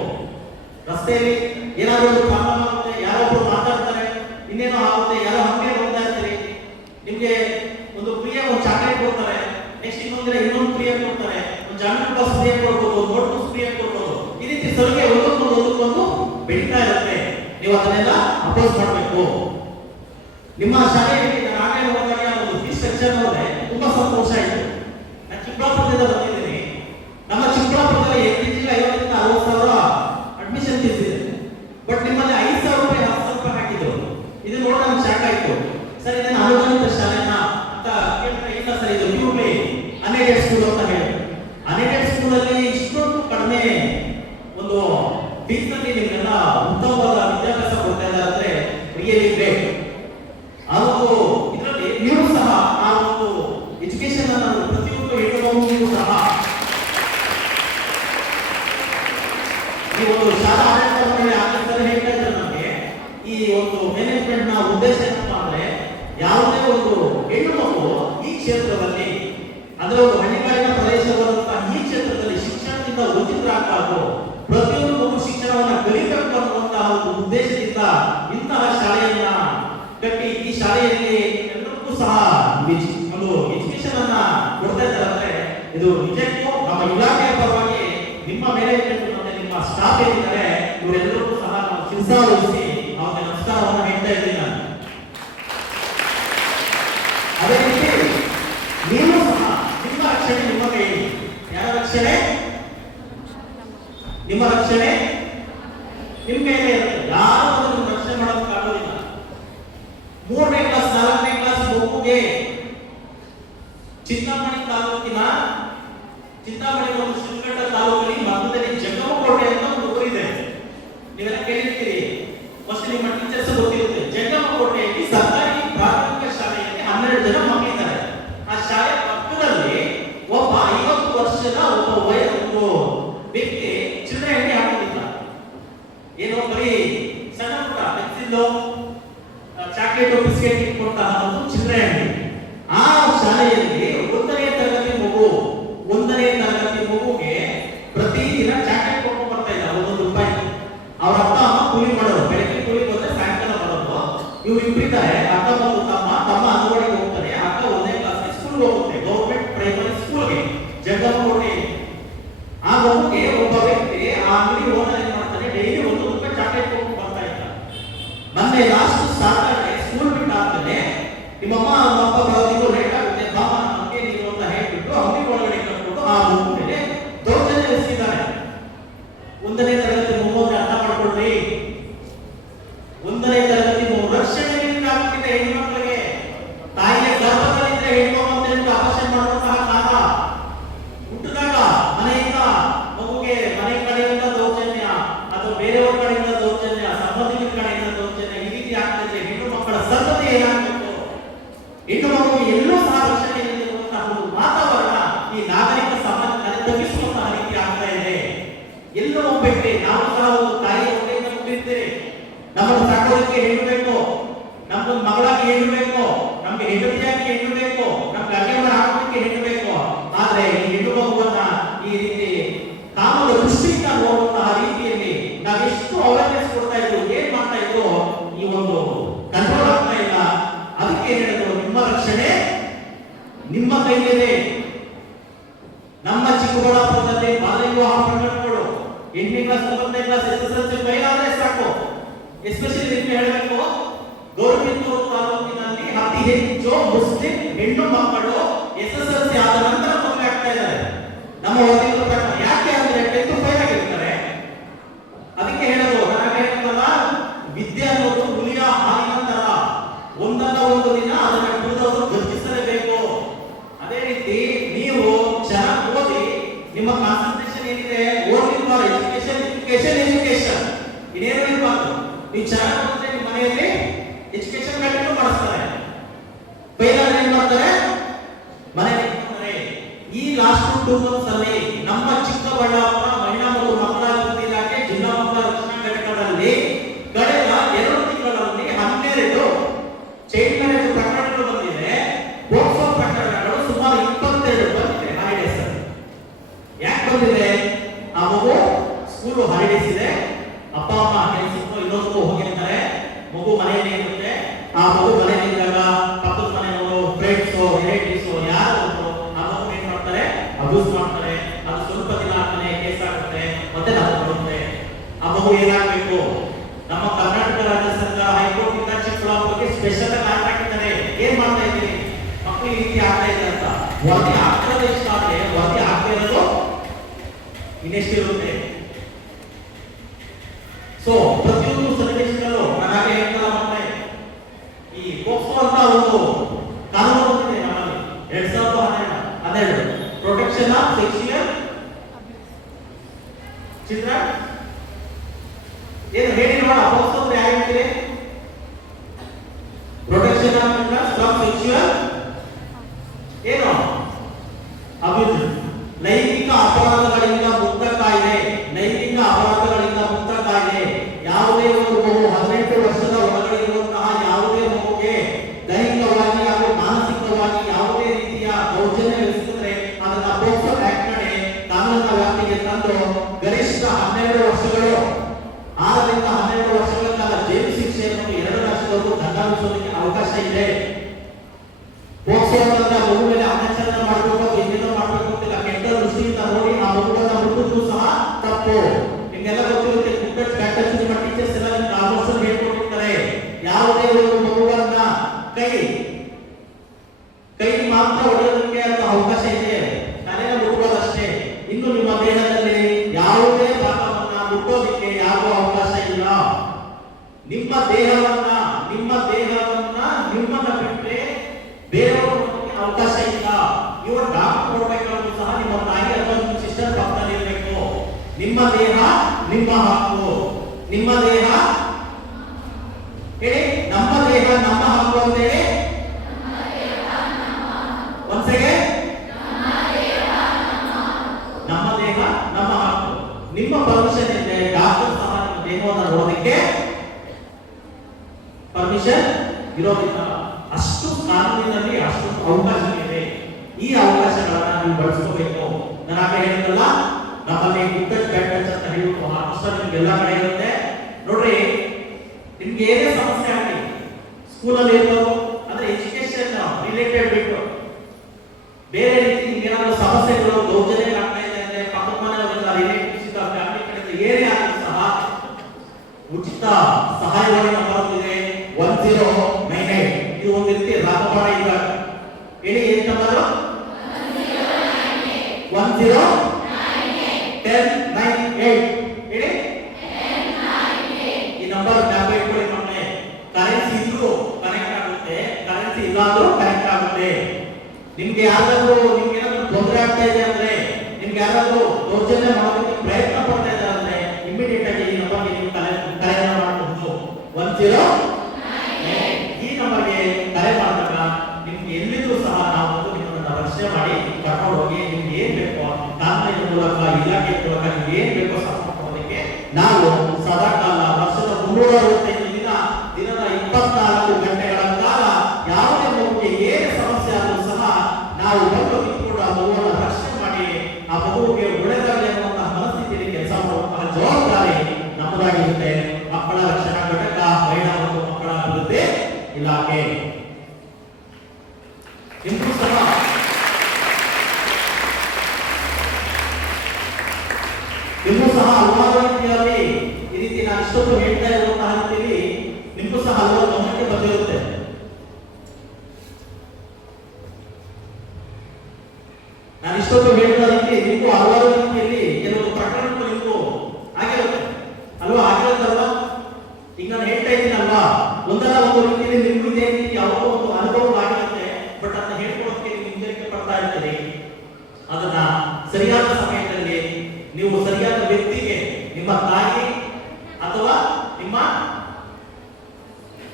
ರಸ್ತೆಯಲ್ಲಿ ಏನಾದರೂ ಒಂದು ಪ್ರಾಬ್ಲಮ್ ಆಗುತ್ತೆ, ಯಾರೋ ಒಬ್ರು ಮಾತಾಡ್ತಾರೆ, ಇನ್ನೇನೋ ಆಗುತ್ತೆ, ಯಾರೋ ಹಂಗೆ ಹೋಗ್ತಾ ಇರ್ತೀರಿ, ನಿಮ್ಗೆ ಒಂದು ಪ್ರಿಯ ಒಂದು ಚಾಕ್ಲೇಟ್ ಕೊಡ್ತಾರೆ, ನೆಕ್ಸ್ಟ್ ಇನ್ನೊಂದಿನ ಇನ್ನೊಂದು ಪ್ರಿಯ ಕೊಡ್ತಾರೆ, ಒಂದು ಜಾಮೆಟ್ರಿ ಬಾಕ್ಸ್ ಪ್ರಿಯ ಕೊಡ್ಬೋದು, ಒಂದು ನೋಟ್ ಬುಕ್ಸ್ ಪ್ರಿಯ ಕೊಡ್ಬೋದು. ಈ ರೀತಿ ಸರಿಗೆ ಒಂದಕ್ಕೊಂದು ಬೆಳೀತಾ ಇರುತ್ತೆ. ನೀವು ಅದನ್ನೆಲ್ಲ ಅಪೋಸ್ ಮಾಡಬೇಕು. ನಿಮ್ಮ ಶಾಲೆಯಲ್ಲಿ ನಾನು ಆಗಲೇ ಹೋದಾಗ ಒಂದು ಫೀಸ್ ಸ್ಟ್ರಕ್ಚರ್ ನೋಡಿದೆ, ತುಂಬಾ ಸಂತೋಷ ಆಯಿತು. ನಾನು ಚಿಕ್ಕಬಳ್ಳಾಪುರದಿಂದ ಬಂದಿದ್ದೀನಿ. ನಮ್ಮ ಚಿಕ್ಕಬಳ್ಳಾಪುರದಲ್ಲಿ LKG 50ರಿಂದ 60,000 ಅಡ್ಮಿಷನ್ ಫೀಸ್ ಇದೆ. ಬಟ್ ನಿಮ್ಮಲ್ಲಿ 5,000 ರೂಪಾಯಿ 10,000 ರೂಪಾಯಿ ಹಾಕಿದ್ರು. ಇದು ನೋಡಿ ನಮ್ಗೆ ಶಾಕ್ ಆಯ್ತು. ಸರ್ ಇದನ್ನ ಅನುದಾನಿತ ಶಾಲೆನ ಅಂತ ಕೇಳಿದ್ರೆ ಇಲ್ಲ ಸರ್ ಇದು ಪ್ಯೂರ್ಲಿ ಅನ್ಎಡೆಡ್ ಸ್ಕೂಲ್ ಅಂತ ಹೇಳಿ. ಅನ್ಎಡೆಡ್ ಸ್ಕೂಲ್ ಅಲ್ಲಿ ಇಷ್ಟೊಂದು ಕಡಿಮೆ ಒಂದು ಫೀಸ್ ನಲ್ಲಿ ನಿಮ್ಗೆಲ್ಲ ಉತ್ತಮವಾದ ವಿದ್ಯಾಭ್ಯಾಸ ಕೊಡ್ತಾ ಇದ್ದಾರೆ ಅಂದ್ರೆ ರಿಯಲಿ ಗ್ರೇಟ್. ಹಾಗೂ ಇದರಲ್ಲಿ ನೀವು ಸಹ ಆ ಒಂದು ಎಜುಕೇಶನ್ ಅನ್ನು ಪ್ರತಿಯೊಂದು ಹೆಣ್ಣು ಸಹ ಈ ಒಂದು ಶಾಲಾ ಆಡಳಿತ ಮಂಡಳಿ ಆಡಳಿತರು ಹೇಳ್ತಾ ಇದ್ದಾರೆ ನಮಗೆ ಈ ಒಂದು ಮ್ಯಾನೇಜ್ಮೆಂಟ್ ನ ಉದ್ದೇಶ ಏನಪ್ಪಾ ಅಂದ್ರೆ ಯಾವುದೇ ಒಂದು ಹೆಣ್ಣು ಮಗು ಈ ಕ್ಷೇತ್ರದಲ್ಲಿ ಅಂದ್ರೆ ಒಂದು ಹಳ್ಳಿಗಾಡಿನ ಪ್ರದೇಶವಾದಂತಹ ಈ ಕ್ಷೇತ್ರದಲ್ಲಿ ಶಿಕ್ಷಣದಿಂದ ವಂಚಿತರಾಗಬಾರದು, ಪ್ರತಿಯೊಂದು ಮಗು ಶಿಕ್ಷಣವನ್ನ ಕಲಿಬೇಕು ಅನ್ನುವಂತಹ ಒಂದು ಉದ್ದೇಶದಿಂದ ಇಂತಹ ಶಾಲೆಯನ್ನ ಕಟ್ಟಿ ಈ ಶಾಲೆಯಲ್ಲಿ ಎಲ್ಲರಿಗೂ ಸಹ ಒಂದು ಎಜುಕೇಶನ್ ಅನ್ನ ಕೊಡ್ತಾ ಇದ್ದಾರೆ ಅಂದ್ರೆ ಇದು ನಿಜಕ್ಕೂ ನಮ್ಮ ಇಲಾಖೆಯ ಪರವಾಗಿ ನಿಮ್ಮ ಮ್ಯಾನೇಜ್ಮೆಂಟ್ ಮತ್ತೆ ನಿಮ್ಮ ಸ್ಟಾಫ್ ಏನಿದ್ದಾರೆ ಇವರೆಲ್ಲರಿಗೂ ಸಹ ನಾವು ಶಿರಸಾವಹಿಸಿ ಅವರಿಗೆ ನಮಸ್ಕಾರವನ್ನು ಹೇಳ್ತಾ ಇದ್ದೀನಿ ನಾನು. ಅದೇ ರೀತಿ ನೀವು ಸಹ ನಿಮ್ಮ ರಕ್ಷಣೆ ನಿಮ್ಮ ಕೈಯಲ್ಲಿ. ಯಾರ ರಕ್ಷಣೆ? ನಿಮ್ಮ ರಕ್ಷಣೆ ನಿಮ್ಮ ಮೇಲೆ ಇರುತ್ತೆ. ಯಾರು ಅದನ್ನು ರಕ್ಷಣೆ ಮಾಡೋದಕ್ಕಾಗೋದಿಲ್ಲ. 3ನೇ ಕ್ಲಾಸ್ 4ನೇ ಕ್ಲಾಸ್ ಮಗುಗೆ ಚಿಂತಾಮಣಿ ತಾಲೂಕಿನ ಒಂದು ಶಿಲ್ಘಟ್ಟ ತಾಲೂಕಲ್ಲಿ ಮಧ್ಯದಲ್ಲಿ ಜಂಗಮಕೋಟೆ ಅಂತ ಒಂದು ಊರಿದೆ. ನೀವೆಲ್ಲ ಕೇಳಿರ್ತೀರಿ, ಫಸ್ಟ್ ನಿಮ್ಮ ಟೀಚರ್ಸ್ ಗೊತ್ತಿರುತ್ತೆ. ಜಂಗಮಕೋಟೆಯಲ್ಲಿ ಸರ್ಕಾರಿ ಪ್ರಾಥಮಿಕ ಶಾಲೆಯಲ್ಲಿ 12 ಜನ ಮಕ್ಕಳಿದ್ದಾರೆ. ಆ ಶಾಲೆ ಪಕ್ಕದಲ್ಲಿ ಒಬ್ಬ 50 ವರ್ಷದ ಒಬ್ಬ ವ್ಯಕ್ತಿ ಚಿಲ್ಲರೆ ಅಂಗಡಿ ಹಾಕೊಂಡಿದ್ದ. ಏನೋ ಬರೀ ಸಣ್ಣ ಪುಟ್ಟ ಪೆನ್ಸಿಲ್ಲು ಚಾಕ್ಲೇಟ್ ಬಿಸ್ಕೆಟ್ ಇಟ್ಕೊಳ್ತಾ ಒಂದು ಚಿಲ್ಲರೆ ಅಂಗಡಿ. ಆ ಶಾಲೆಯಲ್ಲಿ 1ನೇ ತರಗತಿ ಮಗುಗೆ ಪ್ರತಿದಿನ ಚಾಕ್ಲೇಟ್ ಕೊಟ್ಟು ಬರ್ತಾ ಇದ್ದ 1 ರೂಪಾಯಿ. ಅವ್ರ ಅಪ್ಪ ಅಮ್ಮ ಕೂಲಿ ಮಾಡೋರು, ಬೆಳಗ್ಗೆ ಕೂಲಿ ಬಂದ್ರೆ ಸಾಯಂಕಾಲ ಬರೋದು. ಇವ್ರು ಇಬ್ಬರಿದ್ದಾರೆ, ಅಕ್ಕ ಮತ್ತು ತಮ್ಮ ಅಂಗನವಾಡಿಗೆ ಹೋಗ್ತಾರೆ. ಅಕ್ಕ 1ನೇ ಕ್ಲಾಸ್ ಸ್ಕೂಲ್ಗೆ ಹೋಗುತ್ತೆ, ಗೌರ್ಮೆಂಟ್ ಪ್ರೈಮರಿ ಸ್ಕೂಲ್ಗೆ ಜಂಗಮಕೋಟೆ. ಆ ಮಗುಗೆ ಒಬ್ಬ ವ್ಯಕ್ತಿ ಆ ಅಂಗಡಿ ಓನರ್ ಏನ್ ಮಾಡ್ತಾನೆ, ಡೈಲಿ 1 ರೂಪಾಯಿ ಚಾಕ್ಲೇಟ್ ಕೊಟ್ಟು ಬರ್ತಾ ಇದ್ದ. ಮೊನ್ನೆ ಲಾಸ್ಟ್ ಸಾಟರ್ಡೆ ಸ್ಕೂಲ್ ಬಿಟ್ಟಾದ್ಮೇಲೆ ನಿಮ್ಮಮ್ಮ ಅಪ್ಪ ಬರೋದಿಗೂ ಲೇಟ್ ಆಗುತ್ತೆ, ಬಾಮ ನಮಗೆ ನೀವು ಅಂತ ಹೇಳ್ಬಿಟ್ಟು ಅಂಗಡಿ ಒಳಗಡೆ ಕಟ್ಬಿಟ್ಟು ಆ ಮಗು ಮೇಲೆ ದೌರ್ಜನ್ಯ ಎಸಗಿದ್ದಾರೆ. 1ನೇ ತರಗತಿ ಮಗು ಅರ್ಥ ಮಾಡ್ಕೊಳ್ರಿ. 1ನೇ ತರಗತಿ ಮಗು ರಕ್ಷಣೆ ಆಗ್ತಿದೆ. ಹೆಣ್ಮಕ್ಳಿಗೆ ತಾಯಿಯ ಗರ್ಭದಲ್ಲಿದ್ರೆ ಹೆಣ್ಮಕ್ಳು ಅಪರ್ಷಣೆ ಮಾಡುವಂತಹ ಕಾಲ. ಹುಟ್ಟಿದಾಗ ಮನೆಯಿಂದ ಮಗುಗೆ ಮನೆ ಕಡೆಯಿಂದ ದೌರ್ಜನ್ಯ ಅಥವಾ ಬೇರೆಯವ್ರ ಕಡೆಯಿಂದ ದೌರ್ಜನ್ಯ, ಸಂಬಂಧಿಕರ ಕಡೆಯಿಂದ ದೌರ್ಜನ್ಯ, ಈ ರೀತಿ ಆಗ್ತಿದೆ. ಹೆಣ್ಣು ಮಕ್ಕಳ ಸಂತತಿ ಏನಾಗಬೇಕು, ಹೆಣ್ಣು ಮಗುವಿಗೆ ಎಲ್ಲೂ ಸಹ ರಕ್ಷಣೆ ಇರುವಂತಹ ಒಂದು ವಾತಾವರಣ ಈ ನಾಗರಿಕ ಸಮಾಜದಲ್ಲಿ ತಗ್ಗಿಸುವಂತಹ ರೀತಿ ಆಗ್ತಾ ಇದೆ. ಎಲ್ಲೋ ಒಬ್ಬಟ್ಟೆ ನಾವು ಸಹ ಒಂದು ತಾಯಿಯ ಹೊಟ್ಟೆಯಿಂದ ಹುಟ್ಟಿರ್ತೇವೆ. ನಮ್ಮನ್ನು ಸಾಕೋದಕ್ಕೆ ಹೆಣ್ಣು ಬೇಕು, ನಮ್ಗೊಂದು ಮಗಳಾಗಿ ಹೆಣ್ಣು ಬೇಕು, ನಮ್ಗೆ ಹೆಂಡತಿಯಾಗಿ ಹೆಣ್ಣು ಬೇಕು, ನಮ್ಗೆ ಅಡುಗೆ ಹಾಕೋದಕ್ಕೆ ಹೆಣ್ಣು ಬೇಕು. ಆದ್ರೆ ಈ ಹೆಣ್ಣು ಮಗುವನ್ನ ಈ ರೀತಿ ಕಾಮದ ದೃಷ್ಟಿಯಿಂದ ನೋಡುವಂತಹ ರೀತಿಯಲ್ಲಿ ನಾವೆಷ್ಟು ಅವೇರ್ನೆಸ್ ಕೊಡ್ತಾ ಇದ್ರು, ಏನ್ ಮಾಡ್ತಾ ಇದ್ರು, ಈ ಒಂದು ಕಂಟ್ರೋಲ್ ಆಗ್ತಾ ಇಲ್ಲ. ಅದಕ್ಕೆ ಏನ್ ಹೇಳಿದ್ರು, ನಿಮ್ಮ ರಕ್ಷಣೆ ನಿಮ್ಮ ಕೈಯಲ್ಲಿದೆ. ನಮ್ಮ ಚಿಕ್ಕಬಳ್ಳಾಪುರದಲ್ಲಿ ಬಾಲ್ಯ ವಿವಾಹ ಪ್ರಕರಣಗಳು 8ನೇ ಕ್ಲಾಸ್ 9ನೇ ಕ್ಲಾಸ್ SSLC ಫೈಲ್ ಆದ್ರೆ ಸಾಕು. ಎಸ್ಪೆಷಲಿ ನಿಮ್ಗೆ ಹೇಳಬೇಕು, ಗೌರಿಬಿದನೂರು ತಾಲೂಕಿನಲ್ಲಿ ಅತಿ ಹೆಚ್ಚು ಮುಸ್ಲಿಂ ಹೆಣ್ಣು ಮಕ್ಕಳು SSLC ಆದ ನಂತರ ಮದುವೆ ಆಗ್ತಾ ಇದ್ದಾರೆ. ನಮ್ಮ ವರದಿಗಳ ಪ್ರಕಾರ. ಯಾಕೆ ಅಂದ್ರೆ 10th ಫೈಲ್ ಆಗಿರ್ತಾರೆ. ಅದಕ್ಕೆ ಹೇಳೋದು, ನಾನು ಹೇಳ್ತಲ್ಲ, ವಿದ್ಯೆ ಅನ್ನೋದು ಹುಲಿಯ ಹಾಲಿನ ತರ. ಒಂದಲ್ಲ ಒಂದು ದಿನ ಅದನ್ನ ಕುಡಿದವರು ಗರ್ಜಿಸಲೇಬೇಕು. ಲಾಸ್ಟ್ 2 ಮಂತ್ಸ್ ಅಲ್ಲಿ ನಮ್ಮ ಚಿಕ್ಕಬಳ್ಳಾಪುರ ಮಹಿಳಾ ಮತ್ತು ಮಕ್ಕಳ ಅಭಿವೃದ್ಧಿ ಇಲಾಖೆ ಜಿಲ್ಲಾ ಮಕ್ಕಳ ರಕ್ಷಣಾ ಘಟಕದಲ್ಲಿ ಕಳೆದ 2 ತಿಂಗಳಲ್ಲಿ 12 ಚೈಲ್ಡ್ ಮ್ಯಾರೇಜ್ ಪ್ರಕರಣಗಳು ಬಂದಿದೆ. ಪೋಕ್ಸೋ ಪ್ರಕರಣಗಳು ಸುಮಾರು 22 ಬಂದಿದೆ ಹಾಲಿಡೇಸ್. ಯಾಕೆ ಬಂದಿದೆ? ಆ ಮಗು ಸ್ಕೂಲ್ ಹಾಲಿಡೇಸ್ ಇದೆ, ಅಪ್ಪ ಅಮ್ಮ ಕೆಲಸಕ್ಕೋ ಇನ್ನೊಂದಕ್ಕೂ ಹೋಗಿರ್ತಾರೆ, ಮಗು ಮನೆಯಲ್ಲಿ ಇರುತ್ತೆ. ಆ ಮಗು ಮನೆಯಲ್ಲಿ ಇದ್ದಾಗ ಪಕ್ಕದ ಮನೆಯವರು, ಫ್ರೆಂಡ್ಸ್, ರಿಲೇಟಿವ್ಸ್ ಯಾರು ಆ ಮಗು ಏನ್ ಮಾಡ್ತಾರೆ, ಅಬ್ಯೂಸ್ ಮಾಡ್ತಾರೆ. ಅದು ಸ್ವಲ್ಪ ದಿನ ಆದ್ಮೇಲೆ ಕೇಸ್ ಆಗುತ್ತೆ, ಮತ್ತೆ ನಾವು ಬರುತ್ತೆ. ಆ ಮಗು ಏನಾಗಬೇಕು? ನಮ್ಮ ಕರ್ನಾಟಕ ರಾಜ್ಯ ಸರ್ಕಾರ ಹೈಕೋರ್ಟ್ ಇಂದ ಚಿಕ್ಕಬಳ್ಳಾಪುರಕ್ಕೆ ಸ್ಪೆಷಲ್ ಆಗಿ ಆರ್ಡರ್ ಹಾಕಿದ್ದಾರೆ. ಏನ್ ಮಾಡ್ತಾ ಇದ್ದೀರಿ ಮಕ್ಕಳು ಈ ರೀತಿ ಆಗ್ತಾ ಇದೆ ಅಂತ ವರದಿ ಆಗ್ತದೆ. ಇಷ್ಟ ಆದ್ರೆ ವರದಿ ಆಗ್ತಾ ಇರೋದು ಇನ್ನೆಷ್ಟಿರುತ್ತೆ. ಸೊ ಪ್ರತಿಯೊಂದು ಸನ್ನಿವೇಶದಲ್ಲೂ ನಾನು ಹಾಗೆ ಹೇಳ್ತಲ್ಲ ಮತ್ತೆ ಈ ಪೋಕ್ಸೋ ಅಂತ ಒಂದು ಕಾನೂನು ಬಂದಿದೆ ನಮ್ಮಲ್ಲಿ 2012 ಪ್ರೊಟೆಕ್ಷನ್ ಆಫ್ ಸೆಕ್ಸುಯಲ್ ಚಿಲ್ಡ್ರನ್. ಏನು ಹೇಳಿ ನೋಡ, ಪೋಕ್ಸೋ ಅಂದ್ರೆ ಯಾರು ಹೇಳ್ತೀರಿ? Protection of children from sexual ಏನು ಅಬ್ಯೂಸ್, ಲೈಂಗಿಕ ಅಪರಾಧಗಳಿಂದ ಮುಕ್ತ ಕಾಯ್ದೆ. ಲೈಂಗಿಕ ಅಪರಾಧಗಳಿಂದ ಮುಕ್ತ ಕಾಯ್ದೆ ಯಾವುದೇ ಒಂದು ಮಗು 18 ವರ್ಷದ ಒಳಗಡೆ ಇರುವಂತಹ ಯಾವುದೇ ಮಗುಗೆ ದೈಹಿಕವಾಗಿ ಹಾಗೂ ಮಾನಸಿಕವಾಗಿ ಯಾವುದೇ ರೀತಿಯ ದೌರ್ಜನ್ಯ ಎಸಗಿದ್ರೆ ಅದನ್ನ ಪೋಕ್ಸೋ ಆಕ್ಟ್ ಮಾಡಿ ಕಾನೂನಿನ ವ್ಯಾಪ್ತಿಗೆ ತಂದು ಗರಿಷ್ಠ 12 ವರ್ಷಗಳು 6 ರಿಂದ 12 ವರ್ಷಗಳ ಕಾಲ ಜೈಲು ಶಿಕ್ಷೆ ಮತ್ತು 2 ಲಕ್ಷದವರೆಗೂ ದಂಡ ವಿಧಿಸೋದಕ್ಕೆ ಅವಕಾಶ ಇದೆ. ಪೋಕ್ಸೋ ಅಂತಂದ್ರೆ ಮಗು ಮೇಲೆ ಅತ್ಯಾಚಾರ ಮಾಡಬೇಕು, ಏನೇನೋ ಮಾಡಬೇಕು ಅಂತಿಲ್ಲ. ಕೆಟ್ಟ ದೃಷ್ಟಿಯಿಂದ ನೋಡಿ ಆ ಮಗುವನ್ನ ಮುಟ್ಟುವುದು ಸಹ ತಪ್ಪು. ನಿಮ್ಗೆಲ್ಲ ಗೊತ್ತಿರುತ್ತೆ, ಗುಡ್ ಬ್ಯಾಡ್ ಟಚ್ ನಿಮ್ಮ ಟೀಚರ್ಸ್ ಎಲ್ಲ ನಿಮ್ಗೆ ಆಲ್ಮೋಸ್ಟ್ ಹೇಳ್ಕೊಟ್ಟಿರ್ತಾರೆ. ಯಾವುದೇ ಒಂದು ಮಗುವನ್ನ ಕೈ ಮಾತ್ರ ಹೊಡೆಯೋದಕ್ಕೆ ಅಂತ ಅವಕಾಶ ಇದೆ, ತಲೆನ ಮುಟ್ಟೋದಷ್ಟೇ. ಇನ್ನು ನಿಮ್ಮ ದೇಹದಲ್ಲಿ ಯಾವುದೇ ಭಾಗವನ್ನ ಮುಟ್ಟೋದಕ್ಕೆ ಯಾವ ಅವಕಾಶ ಇಲ್ಲ. ನಿಮ್ಮ ದೇಹವನ್ನ ನಿಮ್ಮನ್ನ ಬಿಟ್ಟರೆ ಬೇರೆಯವರು ಅವಕಾಶ ಇಲ್ಲ. ಇವರು ಡಾಕ್ಟರ್ ಕೊಡ್ಬೇಕಾದ್ರೂ ಸಹ ನಿಮ್ಮ ತಾಯಿ ಅಥವಾ ನಿಮ್ಮ ಸಿಸ್ಟರ್ ಪಕ್ಕದಲ್ಲಿ ಇರಬೇಕು. ನಿಮ್ಮ ದೇಹ ನಿಮ್ಮ ಹಕ್ಕು. ನಿಮ್ಮ ದೇಹ ಹೇಳಿ, ನಮ್ಮ ದೇಹ ನಮ್ಮ ಹಕ್ಕು ಅಂತ ಹೇಳಿ. ಒಂದ್ಸಗೆ ನಮ್ಮ ದೇಹ ನಮ್ಮ ಹಕ್ಕು. ನಿಮ್ಮ ಪರ್ಮಿಷನ್ ಇದೆ, ಡಾಕ್ಟರ್ ಸಹ ನಿಮ್ಮ ದೇಹವನ್ನು ನೋಡೋದಕ್ಕೆ ಪರ್ಮಿಷನ್ ಇರೋದಿಲ್ಲ. ಅಷ್ಟು ಕಾನೂನಿನಲ್ಲಿ ಅಷ್ಟು ಅವಕಾಶಗಳಿವೆ. ಈ ಅವಕಾಶಗಳನ್ನ ನೀವು ಬಳಸ್ಕೋಬೇಕು. ನಾನು ಆಗ ಹೇಳಿದ್ನಲ್ಲ, ನಮ್ಮಲ್ಲಿ ಗುಡ್ ಟಚ್ ಬ್ಯಾಡ್ ಟಚ್ ಅಂತ ಹೇಳ್ಬಿಟ್ಟು ಆಲ್ಮೋಸ್ಟ್ ನಿಮ್ಗೆಲ್ಲ ಕಡೆ ಇರುತ್ತೆ. ನೋಡ್ರಿ, ನಿಮ್ಗೆ ಏನೇ ಸಮಸ್ಯೆ ಆಗಲಿ ಸ್ಕೂಲಲ್ಲಿ ಇರ್ಬೋದು, ಅಂದ್ರೆ ಎಜುಕೇಶನ್ ರಿಲೇಟೆಡ್ ಬಿಟ್ಟು ಬೇರೆ ರೀತಿ ನಿಮ್ಗೇನಾದ್ರೂ ಸಮಸ್ಯೆಗಳು ದೌರ್ಜನ್ಯ ಆಗ್ತಾ ಇದೆ ಅಂದ್ರೆ ಪಕ್ಕದ ಮನೆಯವರೆಲ್ಲ ರಿಲೇಟಿವ್ಸ್ ಫ್ಯಾಮಿಲಿ ಕಡೆಯಿಂದ ಏನೇ ಆಗಲಿ ಸಹ ಉಚಿತ ಸಹಾಯವಾಣಿ ನಂಬರ್ ಇದೆ 1098. ಇದು ಒಂದು ರೀತಿ ರಾಮಬಾಣ ಈಗ ಹೇಳಿ, ಏನು ನಂಬರ್? 1098 ಹೇಳಿ. ಈ ನಂಬರ್ ಜ್ಞಾಪಕ ಇಟ್ಕೊಳ್ಳಿ ಮಕ್ಕಳೇ. ಕರೆನ್ಸಿ ಇದ್ರೂ ಕನೆಕ್ಟ್ ಆಗುತ್ತೆ, ಕರೆನ್ಸಿ ಇಲ್ಲಾಂದ್ರೂ ಕನೆಕ್ಟ್ ಆಗುತ್ತೆ. ನಿಮ್ಗೆ ಯಾರಾದ್ರೂ ಏನಾದ್ರೂ ತೊಂದರೆ ಆಗ್ತಾ ಇದೆ ಅಂದ್ರೆ, ನಿಮ್ಗೆ ಯಾರಾದ್ರೂ ದೌರ್ಜನ್ಯ ಮಾಡೋದಕ್ಕೆ ಪ್ರಯತ್ನ ಪಡ್ತಾ ಇದ್ದಾರೆ ಅಂದ್ರೆ ಇಮಿಡಿಯೇಟ್ ಆಗಿ ಈ ನಂಬರ್ಗೆ ನೀವು ಕರೆಯನ್ನು ಮಾಡಬಹುದು. 1098 ಈ ನಂಬರ್ಗೆ ಕರೆ ಮಾಡಿದಾಗ ನಿಮ್ಗೆ ಎಲ್ಲಿದ್ರೂ ಸಹ ನಾವು ನಿಮ್ಮನ್ನ ರಕ್ಷಣೆ ಮಾಡಿ ಕರ್ಕೊಂಡು ಹೋಗಿ ನಿಮ್ಗೆ ಏನ್ ಬೇಕೋ ಕಾನೂನಿನ ಮೂಲಕ ಇಲಾಖೆ ಮೂಲಕ ನಿಮ್ಗೆ ಏನ್ ಬೇಕೋ ಸಪೋರ್ಟ್ ಮಾಡೋದಕ್ಕೆ ನಾವು ಸದಾ ಕಾಲ ವರ್ಷದ 365 ದಿನದ 24 ಗಂಟೆಗಳ ಕಾಲ ಯಾವುದೇ ಮಗುವಿಗೆ ಏನೇ ಸಮಸ್ಯೆ ಆದರೂ ಸಹ ನಾವು ಬಂದು ನಿಂತ್ಕೊಂಡು ಆ ಮಗುವನ್ನು ರಕ್ಷಣೆ ಮಾಡಿ ಆ ಮಗುವಿಗೆ ಒಳ್ಳೆದಾಗಲಿ ಅನ್ನುವಂತಹ ಮನಸ್ಥಿತಿಯಲ್ಲಿ ಕೆಲಸ ಮಾಡುವಂತಹ ಜವಾಬ್ದಾರಿ ನಮ್ಮದಾಗಿರುತ್ತೆ. ಮಕ್ಕಳ ರಕ್ಷಣಾ ಘಟಕ, ಮಹಿಳಾ ಮತ್ತು ಮಕ್ಕಳ ಅಭಿವೃದ್ಧಿ ಇಲಾಖೆ. ನಿಮಗೂ ಸಹ ಹಲವಾರು ರೀತಿಯಲ್ಲಿ ಈ ರೀತಿ ನಾನು ಇಷ್ಟೊಂದು ಹೇಳ್ತಾ ಇರುವಂತಹ ರೀತಿಯಲ್ಲಿ ನಿಮಗೂ ಸಹ ಹಲವಾರು ಗಮನಕ್ಕೆ ಬಂದಿರುತ್ತೆ. ನಾನು ಇಷ್ಟೊಂದು ಹೇಳಿದ ರೀತಿ ನಿಮಗೂ ಹಲವಾರು ರೀತಿಯಲ್ಲಿ ಕೆಲವು ಪ್ರಕರಣಗಳು ನಿಮಗೂ ಆಗಿರುತ್ತೆ ಅಲ್ವಾ, ಆಗಿರುತ್ತಲ್ವಾ? ಈಗ ನಾನು ಹೇಳ್ತಾ ಇದ್ದೀನಲ್ವಾ, ಒಂದಲ್ಲ ಒಂದು ರೀತಿಯಲ್ಲಿ ನಿಮಗೂ ಇದೇ ರೀತಿ ಯಾವುದೋ ಒಂದು ಅನುಭವ ಆಗಿರುತ್ತೆ. ಬಟ್ ಅದನ್ನ ಹೇಳ್ಕೊಳೋದಕ್ಕೆ ನೀವು ಹಿಂಜರಿಕೆ ಪಡ್ತಾ ಇರ್ತೀರಿ. ಅದನ್ನ ಸರಿಯಾದ ಸಮಯದಲ್ಲಿ ನೀವು ಸರಿಯಾದ ವ್ಯಕ್ತಿಗೆ, ನಿಮ್ಮ ತಾಯಿ ಅಥವಾ ನಿಮ್ಮ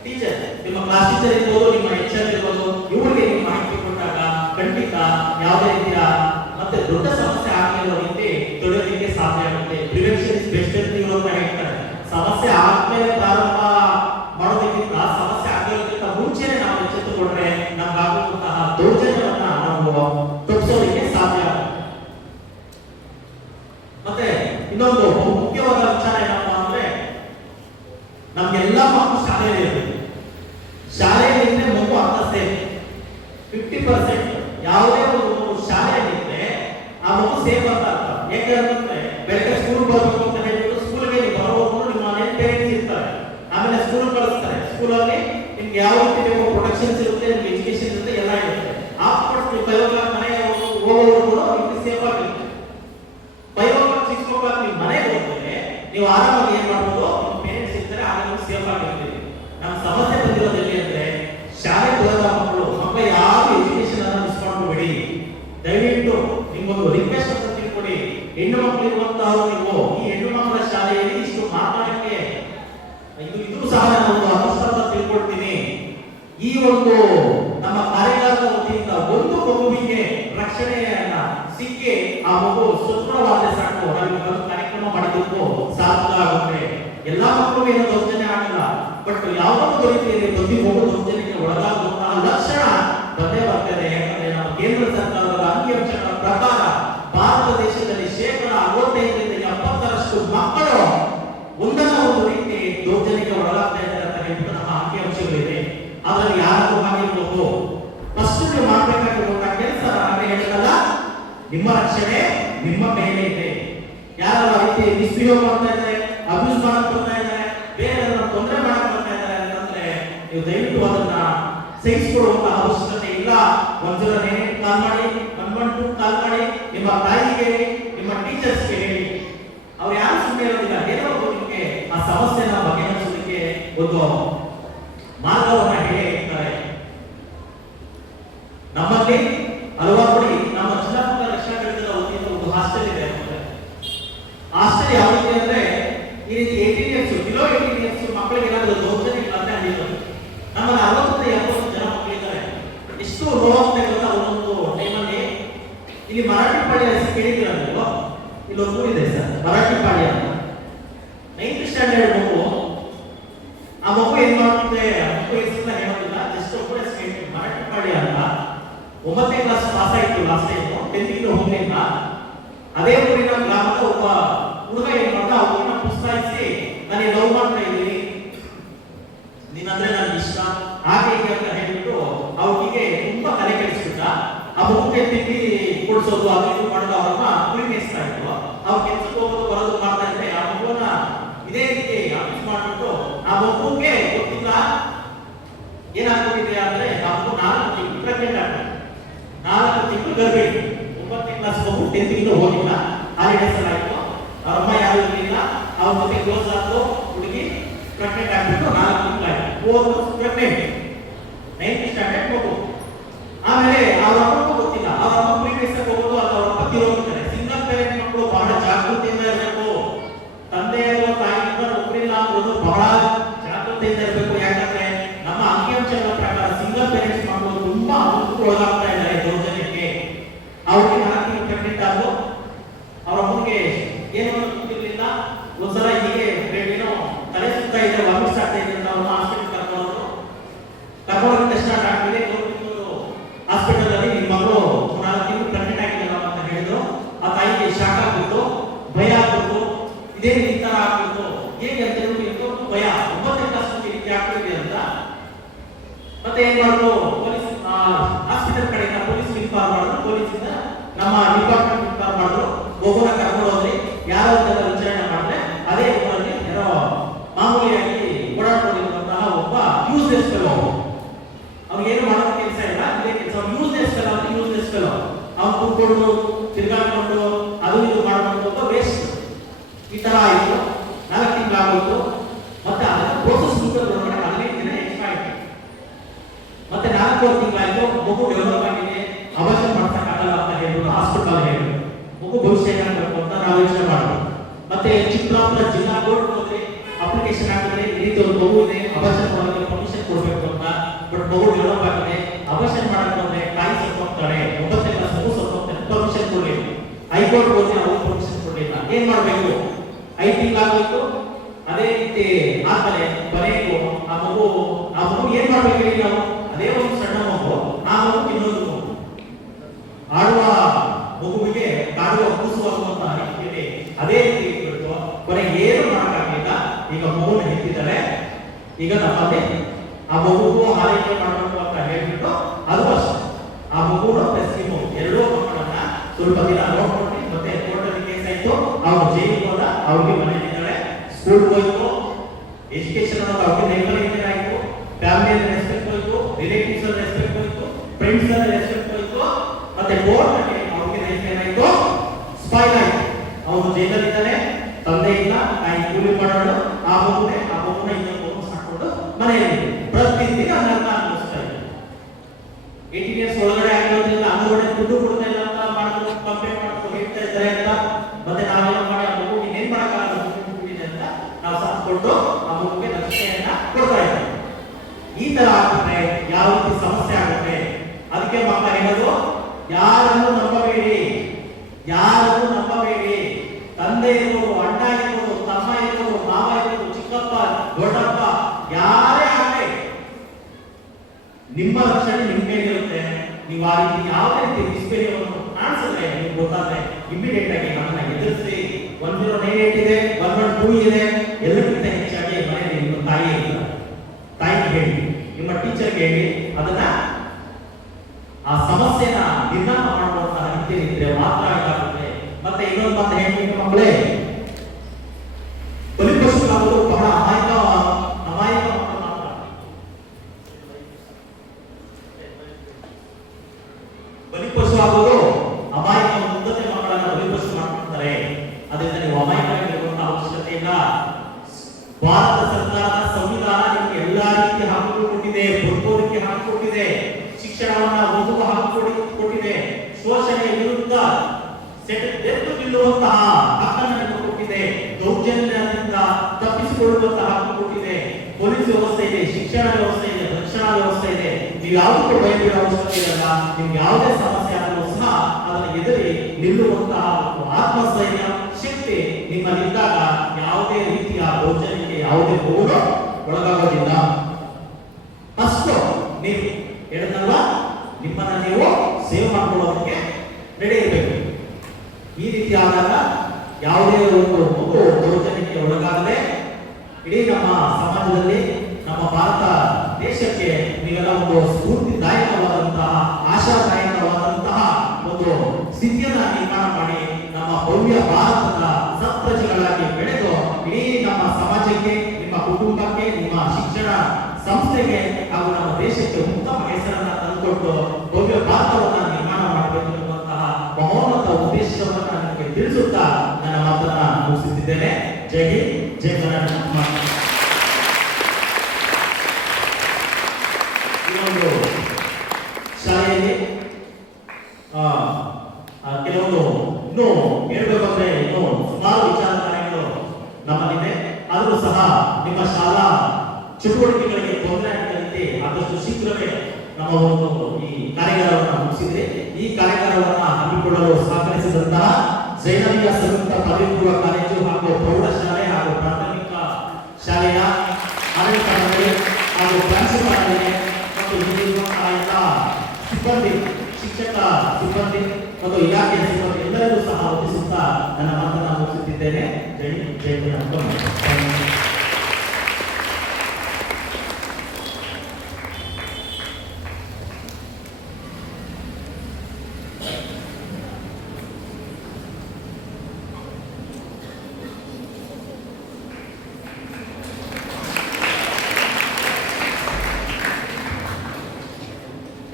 ಟೀಚರ್, ನಿಮ್ಮ ಕ್ಲಾಸ್ ಟೀಚರ್ ಇರ್ಬೋದು, ನಿಮ್ಮ HR ಇರ್ಬೋದು, ಇವರಿಗೆ ನೀವು ಮಾಹಿತಿ ಕೊಟ್ಟಾಗ ಖಂಡಿತ ಯಾವುದೇ ರೀತಿಯ ಮತ್ತೆ ದೊಡ್ಡ ಸಮಸ್ಯೆ ಆಗಲಿರುವ ರೀತಿ ತೊಡೆಯೋದಕ್ಕೆ ಸಾಧ್ಯ ಆಗುತ್ತೆ. ಪ್ರಿವೆನ್ಷನ್ ಇಸ್ ಬೆಸ್ಟ್ ಅಂತ ಇವರು ಅಂತ ಹೇಳ್ತಾರೆ. ಸಮಸ್ಯೆ ಆದ್ಮೇಲೆ ಪ್ರಾರಂಭ ಮಾಡೋದಕ್ಕಿಂತ ಸಮಸ್ಯೆ ಆಗೋದಕ್ಕಿಂತ ಮುಂಚೆನೆ ನಾವು ಎಚ್ಚೆತ್ತುಕೊಂಡ್ರೆ ನಮ್ಗಾಗುವಂತಹ ದೌರ್ಜನ್ಯವನ್ನ ನಾವು ತಪ್ಪಿಸೋದಕ್ಕೆ ಸಾಧ್ಯ. ಮತ್ತೆ ಇನ್ನೊಂದು ಮುಖ್ಯವಾದ ವಿಚಾರ ಏನಪ್ಪಾ ಅಂದ್ರೆ, ನಮ್ಗೆಲ್ಲ ಮಕ್ಕಳು ಶಾಲೆಯಲ್ಲಿ ಇರಬೇಕು. ಶಾಲೆಯಲ್ಲಿ ಮಗು ಅಂತ ಸೇಫ್ 50%. ಯಾವುದೇ ಒಂದು ಶಾಲೆಯಲ್ಲಿದ್ರೆ ಆ ಮಗು ಸೇಫ್ ಅಂತ ಅರ್ಥ. ಯಾಕೆಂದ್ರೆ ಬೆಳಗ್ಗೆ ಸ್ಕೂಲ್ ಬರಬೇಕು ಅಂತ ಹೇಳ್ಬಿಟ್ಟು ಸ್ಕೂಲ್ಗೆ ಬರೋರು ನಿಮ್ಮ ಮನೆ ಪೇರೆಂಟ್ಸ್ ಇರ್ತಾರೆ, ಆಮೇಲೆ ಸ್ಕೂಲ್ ಕಳಿಸ್ತಾರೆ. ಸ್ಕೂಲಲ್ಲಿ ನಿಮ್ಗೆ ಯಾವ ರೀತಿ ಬೇಕು ಪ್ರೊಟೆಕ್ಷನ್ಸ್ ಇರುತ್ತೆ, ನಿಮ್ಗೆ ಎಜುಕೇಶನ್ ಇರುತ್ತೆ, ಎಲ್ಲ ಇರುತ್ತೆ. ಆಫ್ಟರ್ಸ್ ನೀವು 5 o'clock ಮನೆಗೆ ಹೋಗೋವರೆಗೂ ನಿಮ್ಗೆ ಸೇಫ್ ಆಗಿರುತ್ತೆ. 5 o'clock 6 o'clock ನೀವು ಮನೆಗೆ ಹೋಗ್ತಾರೆ, ನೀವು ಆರಾಮಾಗಿ ಏನ್ ಮಾಡ್ಬೋದು, ನಿಮ್ಮ ಪೇರೆಂಟ್ಸ್ ಇರ್ತಾರೆ, ಆಗ ನೀವು ಸೇಫ್ ಆಗಿರ್ತೀರಿ. ನಮ್ಮ ಸಮಸ್ಯೆ ಬಂದಿರೋದು ಎಲ್ಲಿ ಅಂದ್ರೆ, ಶಾಲೆ ಹೋದ ಮಕ್ಕಳು ಯಾರು ಎಜುಕೇಶನ್ ಅನ್ನ ಮಿಸ್ ಮಾಡ್ಕೋಬೇಡಿ. ದಯವಿಟ್ಟು ನಿಮ್ಮೊಂದು ರಿಕ್ವೆಸ್ಟ್ ಅಂತ ತಿಳ್ಕೊಡಿ. ಹೆಣ್ಣು ಮಕ್ಕಳು ಇರುವಂತಹ ನೀವು ಈ ಹೆಣ್ಣು ಮಕ್ಕಳ ಶಾಲೆಯಲ್ಲಿ ಇಷ್ಟು ಮಾತಾಡಕ್ಕೆ ಇದು ಸಹ ನಾನು ಒಂದು ಅದೃಷ್ಟ ಅಂತ ತಿಳ್ಕೊಳ್ತೀನಿ. ಈ ಒಂದು ನಮ್ಮ ಕಾರ್ಯಗಾರದ ವತಿಯಿಂದ ಒಂದು ಮಗುವಿಗೆ ರಕ್ಷಣೆಯನ್ನ ಸಿಕ್ಕಿ ಆ ಮಗು ಸುಂದರವಾದ ಸಾಕು ನಾವು ಕಾರ್ಯಕ್ರಮ ಮಾಡಿದ್ದಕ್ಕೂ ಸಾರ್ಥಕ ಆಗುತ್ತೆ. ಎಲ್ಲಾ ಮಕ್ಕಳು ಏನೋ ದೌರ್ಜನ್ಯ ಆಗಲ್ಲ, ಬಟ್ ಯಾವುದೋ ರೀತಿಯಲ್ಲಿ ಪ್ರತಿ ಮಗು ದೌರ್ಜನ್ಯಕ್ಕೆ ಒಳಗಾಗುವಂತಹ ಲಕ್ಷಣ ಬಂದೇ ಬರ್ತದೆ. ಯಾಕಂದ್ರೆ ನಮ್ಮ ಕೇಂದ್ರ ಸರ್ಕಾರದ ಅಂಕಿಅಂಶಗಳ ಪ್ರಕಾರ ಭಾರತ ದೇಶದಲ್ಲಿ 65% ಮಕ್ಕಳು ಒಂದಲ್ಲ ಒಂದು ರೀತಿ ದೌರ್ಜನ್ಯಕ್ಕೆ ಒಳಗಾಗ್ತಾ ಇದ್ದಾರೆ ಅಂತ ಹೇಳ್ಬಿಟ್ಟು ನಮ್ಮ ಅಂಕಿಅಂಶಗಳಿದೆ. ಅದರಲ್ಲಿ ಯಾರು ಆಗಿರ್ಬೋದು, ಫಸ್ಟ್ ನೀವು ಮಾಡಬೇಕಾಗಿರುವಂತಹ ಕೆಲಸ ನಾನು ಹೇಳಿದಲ್ಲ, ನಿಮ್ಮ ರಕ್ಷಣೆ ನಿಮ್ಮ ಮೇಲೆ ಇದೆ. ಯಾರು ಆ ರೀತಿ ಮಿಸ್ಬಿಹೇವ್ ಮಾಡ್ತಾ ಇದ್ದಾರೆ, ಅಬ್ಯೂಸ್ ಮಾಡಕ್ ಬರ್ತಾ ಇದ್ದಾರೆ, ಬೇರೆ ತೊಂದರೆ ಮಾಡಕ್ ಬರ್ತಾ ಇದ್ದಾರೆ ಅಂತಂದ್ರೆ ನೀವು ದಯವಿಟ್ಟು ಅದನ್ನ ಸಹಿಸಿಕೊಳ್ಳುವಂತಹ ಅವಶ್ಯಕತೆ ಇಲ್ಲ. 109 ಕಾಲ್ ಮಾಡಿ, 112 ಕಾಲ್ ಮಾಡಿ, ನಿಮ್ಮ ತಾಯಿಗೆ ನಿಮ್ಮ ಟೀಚರ್ಸ್ಗೆ ಹೇಳಿ. ಅವ್ರು ಯಾರು ಸುಮ್ಮನೆ ಇರೋದಿಲ್ಲ, ಏನೋ ನಿಮಗೆ ಆ ಸಮಸ್ಯೆನ ಬಗೆಹರಿಸೋದಕ್ಕೆ ಒಂದು ಮಾರ್ಗವನ್ನ ಹೇಳಿರ್ತಾರೆ. ನಮ್ಮಲ್ಲಿ ಹಲವಾರು ನಮ್ಮ ಜಿಲ್ಲಾ ಮಕ್ಕಳ ರಕ್ಷಣಾ ಘಟಕದ ವತಿಯಿಂದ ಒಂದು ಹಾಸ್ಟೆಲ್ ಇದೆ. ಹಾಸ್ಟೆಲ್ ಯಾವ ರೀತಿ ಅಂದ್ರೆ, ಈ ರೀತಿ 18 years ಬಿಲೋ 18 years ಮಕ್ಕಳಿಗೆ ಏನಾದರೂ ದೌರ್ಜನ್ಯ ಇಲ್ಲ ಅಂತ ಹೇಳಿದ್ರು. ನಮ್ಮಲ್ಲಿ 60-70 ಜನ ಮಕ್ಕಳಿದ್ದಾರೆ. ಎಷ್ಟು ನೋವಾಗ್ತಾ ಇರೋದು ಒಂದೊಂದು ಟೈಮಲ್ಲಿ. ಇಲ್ಲಿ ಮರಾಠಿ ಪಾಳ್ಯ ಹೆಸರು ಕೇಳಿದ್ದೀರ ನೀವು? ಇಲ್ಲೊಂದು ಊರಿದೆ ಸರ್, ಮರಾಠಿ ಪಾಳ್ಯ ಅಂತ. 9th ಸ್ಟ್ಯಾಂಡರ್ಡ್ ಮಗು. ಆ ಮಗು ಏನ್ ಮಾಡುತ್ತೆ, ಮಗು ಹೆಸರನ್ನ ಹೇಳೋದಿಲ್ಲ, ಜಸ್ಟ್ ಒಬ್ಬರ ಹೆಸರು ಮರಾಠಿ ಪಾಳ್ಯ ಅಂತ. 9ನೇ ಕ್ಲಾಸ್ ಪಾಸ್ ಆಯ್ತು ಲಾಸ್ಟ್ ಟೈಮ್, 10th ಹೋಗ್ಲಿಲ್ಲ. ಅದೇ ಊರಿನ ಗ್ರಾಮದ ಒಬ್ಬ ಹುಡುಗ ಏನ್ ಮಾಡ್ದ, ಅವ್ರನ್ನ ಪ್ರೋತ್ಸಾಹಿಸಿ ನನಗೆ ಲವ್ ಮಾಡ್ತಾ ಇದ್ದೀನಿ, ನೀನಂದ್ರೆ ನನ್ಗೆ ಇಷ್ಟ, ಹಾಗೆ ಅಂತ ಹೇಳ್ಬಿಟ್ಟು ಅವ್ರಿಗೆ ತುಂಬಾ ತಲೆ ಕೆಡಿಸ್ಬಿಟ್ಟ. ಆ ಮಗುಗೆ ತಿಂಡಿ ಕೊಡ್ಸೋದು ಅದು ಇದು ಮಾಡೋದು, ಅವ್ರನ್ನ ಕುರಿ ಮೇಯಿಸ್ತಾ ಇದ್ರು. ಅವ್ರ ಕೆಲ್ಸಕ್ಕೆ ಹೋಗೋದು ಬರೋದು ಮಾಡ್ತಾ ಇದ್ರೆ ಆ ಮಗುವನ್ನ ಇದೇ ರೀತಿ ಅಬ್ಯೂಸ್ ಮಾಡ್ಬಿಟ್ಟು ಆ ಮಗುಗೆ ಗೊತ್ತಿಲ್ಲ ಏನಾಗ್ಬಿಟ್ಟಿದೆ ಅಂದ್ರೆ, ಆ ಮಗು 4 ತಿಂಗಳು ಪ್ರೆಗ್ನೆಂಟ್ ಆಗ್ತದೆ. 4 ತಿಂಗಳು ಗರ್ಭಿಣಿ. 9ನೇ ಕ್ಲಾಸ್ ಮಗು 10th ಹೋಗಿಲ್ಲ, ಹಾಲಿಡೇಸ್ ಎಲ್ಲ ಆಯ್ತು. ಅವ್ರ ಅಮ್ಮ ಯಾರು ಇರಲಿಲ್ಲ, ಅವ್ರ ಜೊತೆ ಕ್ಲೋಸ್ ಆದ್ರು. ಹುಡುಗಿ ಪ್ರೆಗ್ನೆಂಟ್ ಆಗ್ಬಿಟ್ಟು 4 ತಿಂಗಳು ಆಯ್ತು. 4 months ಪ್ರೆಗ್ನೆಂಟ್, 9th ಸ್ಟ್ಯಾಂಡರ್ಡ್ ಮಗು. ಆಮೇಲೆ ಅವ್ರ ಅಪ್ಪಗೂ ಗೊತ್ತಿಲ್ಲ, ಅವ್ರ ಅಮ್ಮ ಪ್ರೀವಿಯಸ್ ಹೋಗೋದು ಅಥವಾ ಅವ್ರ ಪತಿ ಹೋಗ್ತಾರೆ. ಸಿಂಗಲ್ ಪೇರೆಂಟ್ ಮಕ್ಕಳು ಬಹಳ ಜಾಗೃತಿಯಿಂದ ಇರಬೇಕು. ತಂದೆ ಅಥವಾ ತಾಯಿಯಿಂದ ಒಬ್ಬರಿಲ್ಲ ಅನ್ನೋದು ಬಹಳ ಜಾಗೃತಿಯಿಂದ ಇರಬೇಕು. ಯಾಕಂದ್ರೆ ನಮ್ಮ ಅಂಕಿಅಂಶಗಳ ಪ್ರಕಾರ ಸಿಂಗಲ್ ಪೇರೆಂಟ್ಸ್ ಮಕ್ಕಳು ತುಂಬಾ ಒಳಗಾಗ್ತಾ ಇದ್ದಾರೆ ದೌರ್ಜನ್ಯಕ್ಕೆ. ಅವ್ರಿಗೆ 4 ತಿಂಗಳು ಪ್ರೆಗ್ನೆಂಟ್ ಆದ್ರು. ಅವ್ರ ಅಮ್ಮನಿಗೆ ಏನು ಗೊತ್ತಿರಲಿಲ್ಲ. ಒಂದ್ಸಲ ಹೀಗೆ ಏನೋ ತಲೆ ಸುತ್ತಾ ಇದೆ, ವಾಮಿಟ್ಸ್ ಆಗ್ತಾ ಇದೆ ಅಂತ ಅವ್ರನ್ನ ಹಾಸ್ಪಿಟಲ್ ಕರ್ಕೊಂಡು ತಕ್ಷಣ ಡಾಕ್ಟರ್ಗೆ ಹಾಸ್ಪಿಟಲ್ ಅಲ್ಲಿ ನಿಮ್ಮ ಮಗಳು 4 ತಿಂಗಳು ಪ್ರೆಗ್ನೆಂಟ್ ಆಗಿಲ್ಲ ಅಂತ ಹೇಳಿದ್ರು. ಆ ತಾಯಿಗೆ ಶಾಕ್ ಆಗ್ಬಿಟ್ಟು, ಭಯ ಆಗ್ಬಿಟ್ಟು, ಇದೇ ಈ ತರ ಆಗ್ಬಿಟ್ಟು, ಹೇಗೆ ಅಂತ ಹೇಳಿ ಭಯ. 9ನೇ ಕ್ಲಾಸ್ ಈ ರೀತಿ ಆಗ್ತಿದೆ ಅಂತ ಮತ್ತೆ ಏನ್ ಮಾಡಿದ್ರು, ಪೊಲೀಸ್ ಹಾಸ್ಪಿಟಲ್ ಕಡೆಯಿಂದ ಪೊಲೀಸ್ ಇನ್ಫಾರ್ಮ್ ಮಾಡಿದ್ರು. ಪೊಲೀಸಿಂದ ನಮ್ಮ ಡಿಪಾರ್ಟ್ಮೆಂಟ್ ಇನ್ಫಾರ್ಮ್ ಮಾಡಿದ್ರು. ಮಗುನ ಕರ್ಕೊಂಡು ಹೋದ್ರಿ. ಯಾರೋ ಅಂತ ವಿಚಾರಣೆ ಮಾಡಿದ್ರೆ ಅದೇ ಊರಲ್ಲಿ ಏನೋ ಮಾಮೂಲಿಯಾಗಿ ಓಡಾಡ್ಕೊಂಡಿರುವಂತಹ ಒಬ್ಬ ಯೂಸ್ಲೆಸ್ ಫೆಲೋ. ಅವ್ನಿಗೇನು ಮಾಡೋ ಕೆಲಸ ಇಲ್ಲ, ಇದೇ ಕೆಲಸ. ಯೂಸ್ಲೆಸ್ ಫೆಲೋ ಅಂತ ಯೂಸ್ಲೆಸ್ ಫೆಲೋ. ಅವ್ನು ಕೂತ್ಕೊಂಡು ತಿರ್ಗಾಡ್ಕೊಂಡು ಅದು ಇದು ಮಾಡ್ಕೊಂಡು ಒಬ್ಬ ವೇಸ್ಟ್. ಈ ತರ ಆಯಿತು. 4 ತಿಂಗಳು ಆಗೋಯ್ತು. ಮತ್ತೆ ಅದನ್ನ ಪ್ರೋಸೆಸ್ ಮುಗಿದೊಳಗಡೆ 15 ದಿನ ಎಕ್ಸ್ಟ್ರಾ ಆಯ್ತು. ಮತ್ತೆ 4 ತಿಂಗಳಾಯ್ತು. ಮಗು ಡೆವಲಪ್ ಆಗಿದೆ, ಅವಶ್ಯ ಮಾಡ್ಸಕ್ಕಾಗಲ್ಲ ಅಂತ ಹೇಳ್ಬಿಟ್ಟು ಹಾಸ್ಪಿಟಲ್ ಹೇಳಿದ್ರು. ಮಗು ಭವಿಷ್ಯ ಏನಾಗಬೇಕು ಅಂತ ನಾವು ಯೋಚನೆ ಮಾಡಿದ್ವಿ. ಮತ್ತೆ ಚಿಕ್ಕಬಳ್ಳಾಪುರ ಜಿಲ್ಲಾ ಕೋರ್ಟ್ ಹೋದ್ರೆ ಅಪ್ಲಿಕೇಶನ್ ಹಾಕಿದ್ರೆ ಈ ರೀತಿ ಒಂದು ಮಗು ಇದೆ, ಅವಶ್ಯ ಮಾಡೋದಕ್ಕೆ ಪರ್ಮಿಷನ್ ಕೊಡಬೇಕು ಅಂತ. ಬಟ್ ಮಗು ಡೆವಲಪ್ ಆಗಿದೆ, ಅವಶ್ಯ ಮಾಡಕ್ ಬಂದ್ರೆ ತಾಯಿ ಸತ್ತೋಗ್ತಾಳೆ, 9ನೇ ಕ್ಲಾಸ್ ಮಗು ಸತ್ತೋಗ್ತಾನೆ, ಪರ್ಮಿಷನ್ ಕೊಡಲಿಲ್ಲ. ಹೈಕೋರ್ಟ್ ಹೋಗಿ ಅವ್ರು ಪರ್ಮಿಷನ್ ಕೊಡಲಿಲ್ಲ. ಏನ್ ಮಾಡ್ಬೇಕು? 5 ತಿಂಗಳಾಗೋಯ್ತು. ಅದೇ ರೀತಿ ಆದ್ಮೇಲೆ ಕೊನೆಗೂ ಆ ಮಗು ಏನ್ ಮಾಡ್ಬೇಕು ಹೇಳಿ ನಾವು? ಅದೇ ಒಂದು ಸಣ್ಣ ಮಗು, ಆ ಮಗು ಇನ್ನೊಂದು ಮಗು, ಆಡುವ ಮಗುವಿಗೆ ಕಾಡುವ ಕೂಸುವಾಗುವಂತಹ ರೀತಿಯಲ್ಲಿ ಅದೇ ರೀತಿ ಇಟ್ಟು ಕೊನೆಗೆ ಏನು ಮಾಡಕ್ಕಾಗಲಿಲ್ಲ. ಈಗ ಮಗುನ ಹೆತ್ತಿದ್ದಾರೆ. ಈಗ ನಮ್ಮಲ್ಲಿ ಆ ಮಗುಗೂ ಆರೈಕೆ ಮಾಡಬೇಕು ಅಂತ ಹೇಳ್ಬಿಟ್ಟು ಅದು ಅಷ್ಟೇ ಆ ಮಗುನು ಪ್ಲಸ್ ಈ ಮಗು ಎರಡೂ ಮಕ್ಕಳನ್ನ ಸ್ವಲ್ಪ ದಿನ ನೋಡ್ಕೊಂಡು ಮತ್ತೆ ಕೋರ್ಟಲ್ಲಿ ಕೇಸ್ ಆಯ್ತು. ಅವ್ರು ಜೈಲಿಗೆ ಹೋದ, ಅವ್ರಿಗೆ ಮನೆಯಲ್ಲಿದ್ದಾರೆ, ಸ್ಕೂಲ್ ಹೋಯ್ತು, ಎಜುಕೇಶನ್ ಅನ್ನೋದು ಅವ್ರಿಗೆ ನೈಬರ್ ಆಯ್ತು, ಫ್ಯಾಮಿಲಿ ರೆಸ್ಪೆಕ್ಟ್ ಹೋಯ್ತು, ರಿಲೇಟಿವ್ಸ್ ರೆಸ್ಪೆಕ್ಟ್ ಹೋಯ್ತು, ಫ್ರೆಂಡ್ಸ್ ರೆಸ್ಪೆಕ್ಟ್ ಹೋಯ್ತು, ಮತ್ತೆ ಕೋರ್ಟ್ ಅಲ್ಲಿ ಅವ್ರಿಗೆ ಲೈಫ್ ಏನಾಯ್ತು? ಸ್ಪಾಯ್ಲ್ ಆಯ್ತು. ಅವನು ಜೈಲಲ್ಲಿದ್ದಾನೆ, ತಂದೆ ಇಲ್ಲ, ತಾಯಿ ಕೂಲಿ ಮಾಡೋದು, ಆ ಮಗುನ ಇನ್ನೊಂದು ಮಗು ಸಾಕೊಂಡು ಮನೆಯಲ್ಲಿ ಪ್ರತಿದಿನ ನರಕ ಅನುಭವಿಸ್ತಾ ಇದ್ದಾರೆ. 18 ಇಯರ್ಸ್ ಒಳಗಡೆ ಆಗಿರೋದ್ರಿಂದ ಅಂಗನವಾಡಿ ದುಡ್ಡು ಕೊಡ್ತಾ ಇಲ್ಲ ಅಂತ ಮಾಡಿದ್ರು, ಕಂಪ್ಲೇಂಟ್ ಮಾಡ್ಕೊಂಡು ಹೇಳ್ತಾ ಇದ್ದಾರೆ ಅಂತ, ಮತ್ತೆ ನಾವೆಲ್ಲ ಮಾಡಿ ಆ ಮಗು ಏನ್ ಮಾಡಕ್ಕಾಗಲ್ಲ ಅಂತ ನಾವು ಸಾಕೊಂಡು ಆ ಮಗುಗೆ ರಕ್ಷಣೆಯನ್ನ ಕೊಡ್ತಾ ಇದ್ದೀವಿ. ಈ ತರ ಆಗಿದ್ರೆ ಯಾವ ರೀತಿ ಸಮಸ್ಯೆ ಆಗುತ್ತೆ? ಅದಕ್ಕೆ ಮಕ್ಕಳ ಹೇಳೋದು, ಯಾರನ್ನು ನಂಬಬೇಡಿ, ಯಾರನ್ನು ನಂಬಬೇಡಿ. ತಂದೆ ಇರ್ಬೋದು, ಅಣ್ಣ ಇರ್ಬೋದು, ತಮ್ಮ ಇರ್ಬೋದು, ಮಾವ ಇರ್ಬೋದು, ಚಿಕ್ಕಪ್ಪ, ದೊಡ್ಡಪ್ಪ, ಯಾರೇ ಆಗಲಿ ನಿಮ್ಮ ರಕ್ಷಣೆ ನಿಮ್ಮ ಕೈಲಿರುತ್ತೆ. ನೀವು ಆ ರೀತಿ ಯಾವುದೇ ರೀತಿ ಮಿಸ್ಬೇರಿಯನ್ನು ಕಾಣಿಸಿದ್ರೆ ನೀವು ಗೊತ್ತಾದ್ರೆ ಇಮಿಡಿಯೇಟ್ ಆಗಿ ನಮ್ಮನ್ನ ಎದುರಿಸಿ. 1098 ಇದೆ, 112 ಇದೆ, ಎಲ್ಲಕ್ಕಿಂತ ಹೆಚ್ಚಾಗಿ ಮನೆಯಲ್ಲಿ ನಿಮ್ಮ ತಾಯಿಗೆ ಹೇಳಿ, ನಿಮ್ಮ ಟೀಚರ್ಗೆ ಹೇಳಿ, ಅದನ್ನ ಆ ಸಮಸ್ಯೆನ ನಿರ್ನಾಮ ಮಾಡುವಂತಹ ರೀತಿಯಲ್ಲಿದ್ರೆ ಮಾತ್ರ ಇದಾಗುತ್ತೆ. ಮತ್ತೆ ಇನ್ನೊಂದು ಮಾತು ಹೇಳ್ಬೇಕು ಮಕ್ಕಳೇ, ಬಲಿಪಶುಗಳಾಗೋದು ಬಹಳ ಅಮಾಯಕ ಮಕ್ಕಳು ಮಾತ್ರ. ಬಲಿಪಶು ಆಗೋದು ಅಮಾಯಕ ಮುಗ್ಧತೆ ಮಕ್ಕಳನ್ನ ಬಲಿಪಶು ಮಾಡ್ಕೊಳ್ತಾರೆ. ಅದರಿಂದ ನೀವು ಅಮಾಯಕರಾಗಿರುವಂತಹ ಅವಶ್ಯಕತೆ ಇಲ್ಲ. ಭಾರತ ಸರ್ಕಾರದ ಸಂವಿಧಾನ ನಿಮಗೆ ಎಲ್ಲಾ ರೀತಿಯ ಹಕ್ಕುಗಳು ಕೊಟ್ಟಿದೆ, ಬದುಕೋದಕ್ಕೆ ಹಕ್ಕು ಕೊಟ್ಟಿದೆ, ಶಿಕ್ಷಣವನ್ನ ಓದುವ ಹಕ್ಕು ಕೊಟ್ಟಿದೆ, ಶೋಷಣೆಯ ವಿರುದ್ಧ ಎದ್ದು ನಿಲ್ಲುವಂತಹ ಹಕ್ಕನ್ನು ನಿಮಗೆ ಕೊಟ್ಟಿದೆ, ದೌರ್ಜನ್ಯದಿಂದ ತಪ್ಪಿಸಿಕೊಳ್ಳುವಂತಹ ಹಕ್ಕು ಕೊಟ್ಟಿದೆ, ಪೊಲೀಸ್ ವ್ಯವಸ್ಥೆ ಇದೆ, ಶಿಕ್ಷಣ ವ್ಯವಸ್ಥೆ ಇದೆ, ರಕ್ಷಣಾ ವ್ಯವಸ್ಥೆ ಇದೆ. ನೀವು ಯಾವುದಕ್ಕೂ ಭಯಪಡೋ ಅವಶ್ಯಕತೆ ಇರಲ್ಲ. ನಿಮ್ಗೆ ಯಾವುದೇ ಸಮಸ್ಯೆ ಆದರೂ ಸಹ ಅದನ್ನು ಎದುರಿ ನಿಲ್ಲುವಂತಹ ಆತ್ಮಸ್ಥೈರ್ಯ ಶಕ್ತಿ ನಿಮ್ಮಲ್ಲಿದ್ದಾಗ ಯಾವುದೇ ರೀತಿಯ ದೌರ್ಜನ್ಯಕ್ಕೆ ಯಾವುದೇ ಮಗುವು ಒಳಗಾಗೋದಿಲ್ಲ. ಅಷ್ಟು ನೀವು ಹೇಳಿದ್ನಲ್ಲ, ನಿಮ್ಮನ್ನ ನೀವು ಸೇವ್ ಮಾಡ್ಕೊಳ್ಳೋದಕ್ಕೆ ರೆಡಿ ಇರಬೇಕು. ಈ ರೀತಿ ಆದಾಗ ಯಾವುದೇ ಒಂದು ಮಗು ದೌರ್ಜನ್ಯಕ್ಕೆ ಒಳಗಾಗದೆ ಇಡೀ ನಮ್ಮ ಸಮಾಜದಲ್ಲಿ, ನಮ್ಮ ಭಾರತ ದೇಶಕ್ಕೆ ನೀವೆಲ್ಲ ಒಂದು ಸ್ಫೂರ್ತಿದಾಯಕವಾದಂತಹ, ಆಶಾದಾಯಕವಾದಂತಹ ಒಂದು ಸ್ಥಿತಿಯನ್ನ ನಿರ್ಮಾಣ ಮಾಡಿ ನಮ್ಮ ಭವ್ಯ ಭಾರತದ ಸತ್ಪ್ರಜೆಗಳಾಗಿ ಬೆಳೆದು ಇಡೀ ನಮ್ಮ ಸಮಾಜಕ್ಕೆ, ನಿಮ್ಮ ಕುಟುಂಬಕ್ಕೆ, ನಿಮ್ಮ ಶಿಕ್ಷಣ ಸಂಸ್ಥೆಗೆ ಹಾಗೂ ನಮ್ಮ ದೇಶಕ್ಕೆ ಉತ್ತಮ ಹೆಸರನ್ನ ತಂದುಕೊಟ್ಟು ಭವ್ಯ ಭಾರತವನ್ನ ನಿರ್ಮಾಣ ಮಾಡಬೇಕು ಎನ್ನುವಂತಹ ಮಹೋನ್ನತ ಉದ್ದೇಶವನ್ನ ನನಗೆ ತಿಳಿಸುತ್ತಾ ನನ್ನ ಮಾತನ್ನ ಮುಗಿಸುತ್ತಿದ್ದೇನೆ. ಜೈ ಹಿಂದ್, ಜೈ ಕರ್ನಾಟಕ. ಈ ಒಂದು ಶಾಲೆಯಲ್ಲಿ ಕೆಲವೊಂದು ಇನ್ನೂ ಹೇಳ್ಬೇಕಂದ್ರೆ ಇನ್ನೂ ಸುಮಾರು ವಿಚಾರಧಾರೆಗಳು ನಮ್ಮಲ್ಲಿದೆ. ಆದರೂ ಸಹ ನಿಮ್ಮ ಶಾಲಾ ಚಟುವಟಿಕೆಗಳಿಗೆ ತೊಂದರೆ ಆಗದಂತೆ ಆದಷ್ಟು ಶೀಘ್ರವೇ ನಮ್ಮ ಒಂದು ಈ ಕಾರ್ಯಾಗಾರವನ್ನು ಮುಗಿಸಿದ್ರೆ, ಈ ಕಾರ್ಯಾಗಾರವನ್ನು ಹಮ್ಮಿಕೊಳ್ಳಲು ಸಹಕರಿಸಿದಂತಹ ಜೈನವಿಯ ಸಂಯುಕ್ತ ಪದವಿ ಪೂರ್ವ ಕಾಲೇಜು ಹಾಗೂ ಪ್ರೌಢಶಾಲೆ ಹಾಗೂ ಪ್ರಾಥಮಿಕ ಶಾಲೆಯ ಆಡಳಿತ ಮಂಡಳಿ ಹಾಗೂ ಪ್ರಾಂಶುಪಾಲರಿಗೆ ಮತ್ತು ಇಲ್ಲಿರುವಂತಹ ಎಲ್ಲ ಸಿಬ್ಬಂದಿ, ಶಿಕ್ಷಕ ಸಿಬ್ಬಂದಿ ಮತ್ತು ಇಲಾಖೆಯ ಸಿಬ್ಬಂದಿ ಎಲ್ಲರಿಗೂ ಸಹ ವಂದಿಸುತ್ತಾ ನನ್ನ ಮಾತನ್ನು ಮುಗಿಸುತ್ತಿದ್ದೇನೆ. ಜೈ ಹಿಂದ್, ಜೈ Karnataka.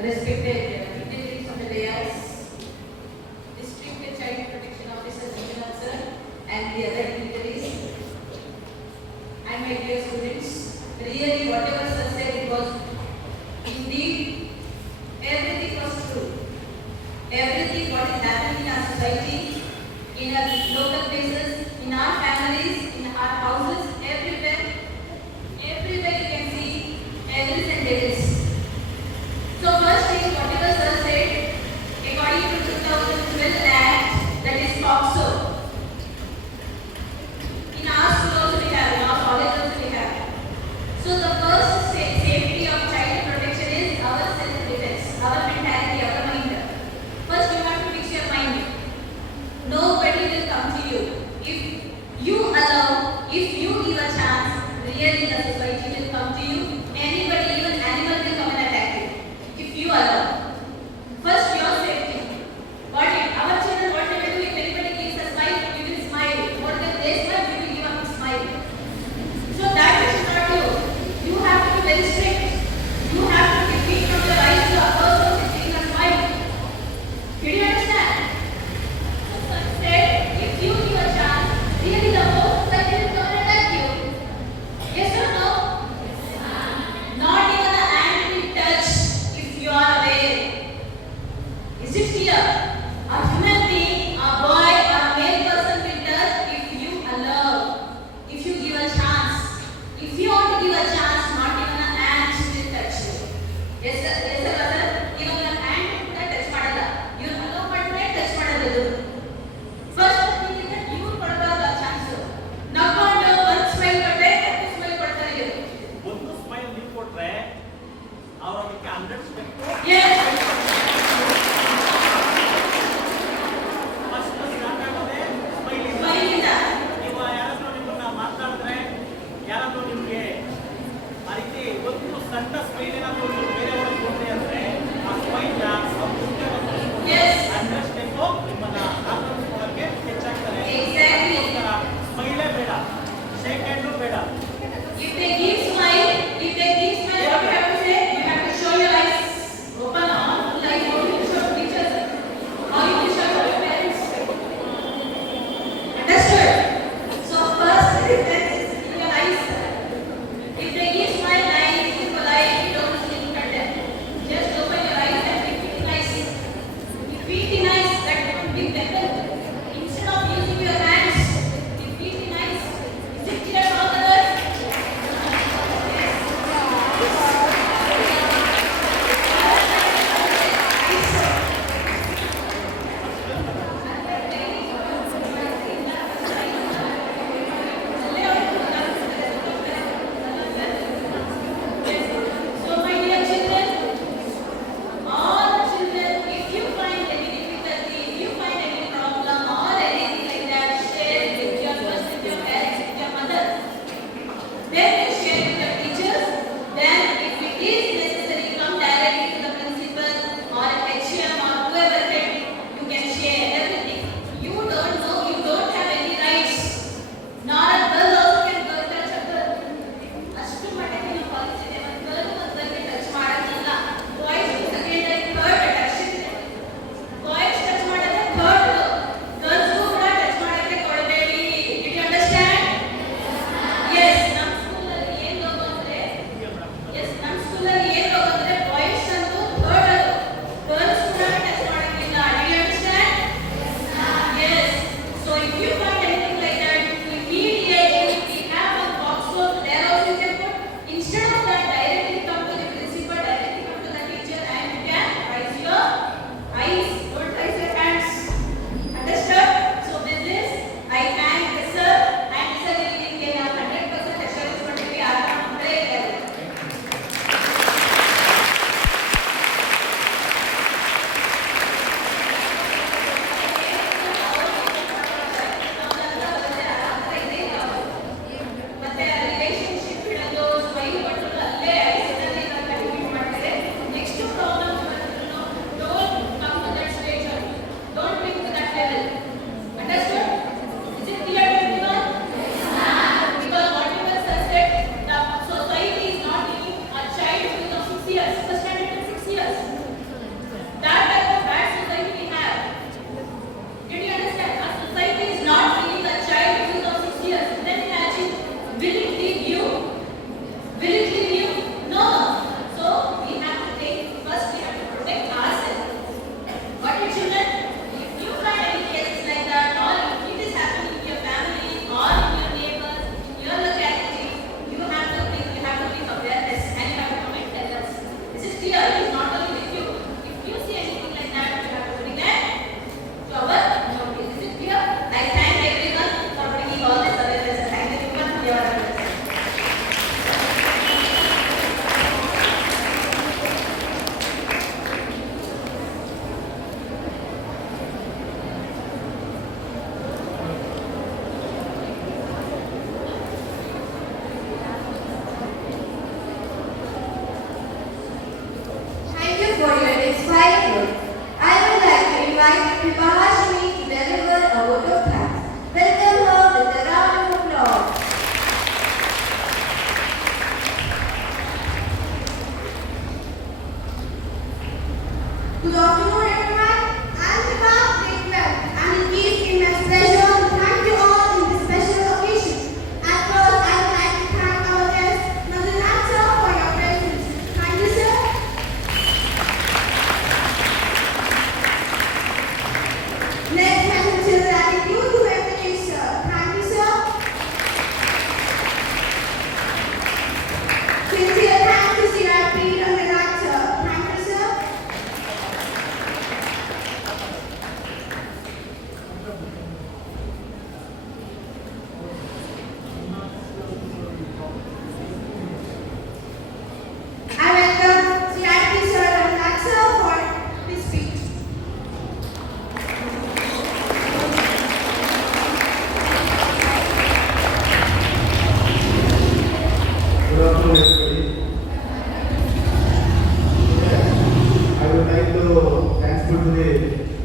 Respected dignitaries of the dais, District Child Protection Officer Manjunath sir, and the other dignitaries, and my dear students, really whatever sir said, it was indeed everything was true. Everything what is happening in our society, in our local places, in our families, in our houses, everywhere you can see evils and devils. So first thing, whatever sir said, according to 2012 Act, that is is clear. A human being, a boy or a male person will touch if you allow, if you give a chance. If you want to give a chance, not even an ant will touch you. Yes sir, brother. Even an ant ಕೂಡ touch ಮಾಡಲ್ಲ. You allow ಮಾಡಿದ್ರೆ touch ಮಾಡೋದು. First thing is that you ಕೊಡಬಾರ್ದು ಆ ಚಾನ್ಸ್. ನಕ್ಕೊಂಡು ಒಂದು ಸ್ಮೈಲ್ ಕೊಟ್ಟರೆ ಮತ್ತೆ ಸ್ಮೈಲ್ ಕೊಡ್ತಾರೆ ಇವರು. ಒಂದು ಸ್ಮೈಲ್ ನೀವು ಕೊಟ್ರೆ ಅವ್ರ ಅದಕ್ಕೆ 100 ಸ್ಟೆಪ್ Yes. ಫಸ್ಟ್ ಸ್ಟಾರ್ಟ್ ಆಗೋದೇ ಸ್ಮೈಲ್ ಇಂದ. ಸ್ಮೈಲ್ ಇಂದ. ನೀವು ಯಾರಾದ್ರೂ ನಿಮ್ಮನ್ನ ಮಾತಾಡಿದ್ರೆ ಯಾರಾದ್ರೂ ನಿಮ್ಗೆ ಆ ರೀತಿ ಒಂದು ಸಣ್ಣ ಸ್ಮೈಲ್ ಏನಾದ್ರು ಬೇರೆಯವ್ರಿಗೆ ಕೊಟ್ರಿ ಅಂದ್ರೆ ಆ ಸ್ಮೈಲ್ ನ Yes. 100 ಸ್ಟೆಪ್ ನಿಮ್ಮನ್ನ ಆಕ್ರಮಿಸ್ಕೊಳ್ಳೋಕೆ ಹೆಚ್ಚಾಗ್ತಾರೆ. Exactly. ಸ್ಮೈಲೇ ಬೇಡ, ಶೇಕ್ ಹ್ಯಾಂಡು ಬೇಡ. If they give smile, what you have to say? You have to show your eyes. Open all, like how you show teachers, how you show your parents. Understood? So first difference is in your eyes. If they give smile, nice, polite, don't look at them. Just open your eyes and be feeling nice. If feeling nice, that would be better. Instead of using your hands, if feeling nice, is it clear for others? So my dear children, all children, if you find any difficulty, if you find any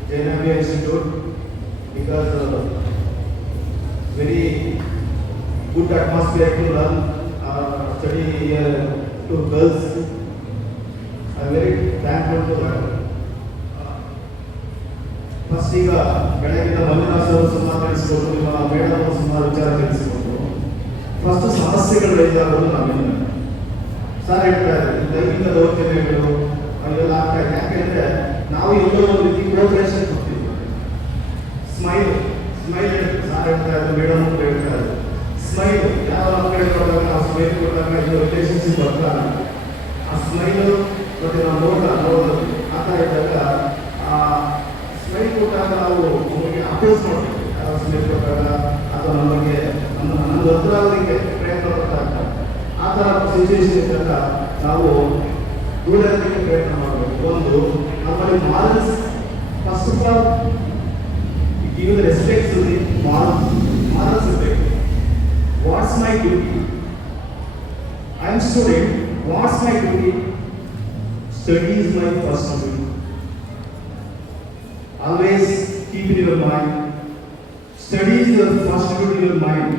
Jainavia Institute because very good atmosphere to learn study here to girls. I am very thankful to that. First ಈಗ ಬೆಳಗಿನ ಮಂಜುನಾಥ್ ಅವರು ಸುಮಾರು ತಿಳಿಸಿಕೊಟ್ಟು ನಿಮ್ಮ ಮೇಡಮ್ ಅವರು ಸುಮಾರು ವಿಚಾರ ತಿಳಿಸಿಕೊಟ್ಟು ಫಸ್ಟ್ ಸಮಸ್ಯೆಗಳು ರೈಸ್ ಆಗೋದು ನಮ್ಮಿಂದ. ಸರ್ ಹೇಳ್ತಾರೆ ದೈಹಿಕ ದೌರ್ಜನ್ಯಗಳು ಅವೆಲ್ಲ ಆಗ್ತಾ ಇದೆ. ಯಾಕೆಂದ್ರೆ ನಾವು ಎಲ್ಲೋ ಒಂದು ರೀತಿ ಕೋಪರೇಷನ್ ಕೊಡ್ತೀವಿ. ಸ್ಮೈಲ್ ಸರ್ ಹೇಳ್ತಾ ಇದ್ರು, ಮೇಡಮ್ ಅಂತ ಹೇಳ್ತಾ ಇದ್ರು. ಸ್ಮೈಲ್ ಯಾವ ನಮ್ಮ ಕಡೆ ಕೊಟ್ಟಾಗ ನಾವು ಸ್ಮೈಲ್ ಕೊಟ್ಟಾಗ ಇದು ರಿಲೇಶನ್ಶಿಪ್ ಬರ್ತಾರ. ಆ ಸ್ಮೈಲು ಮತ್ತೆ ನಾವು ನೋಡೋದು ಆ ಥರ ಇದ್ದಾಗ ಆ ಸ್ಮೈಲ್ ಕೊಟ್ಟಾಗ ನಾವು ನಮಗೆ ಅಪೋಸ್ ಮಾಡ್ತೀವಿ. ಯಾವ ಸ್ಮೈಲ್ ಕೊಟ್ಟಾಗ ಅಥವಾ ನಮಗೆ ನಮ್ಗೆ ಹತ್ರ ಆಗೋದಕ್ಕೆ ಪ್ರಯತ್ನ ಪಡ್ತಾ ಇರ್ತಾರೆ. ಆ ಥರ ಸಿಚುವೇಶನ್ ಇದ್ದಾಗ ನಾವು ದೂರ ಇರೋದಕ್ಕೆ ಪ್ರಯತ್ನ ಮಾಡಬೇಕು. ಒಂದು ನಮ್ಮಲ್ಲಿ morals first of all give the respect to the morals ಇರಬೇಕು. What's my duty? I am student. What's my duty? Study is my first duty. Always keep in your mind. Study is the first duty in your mind.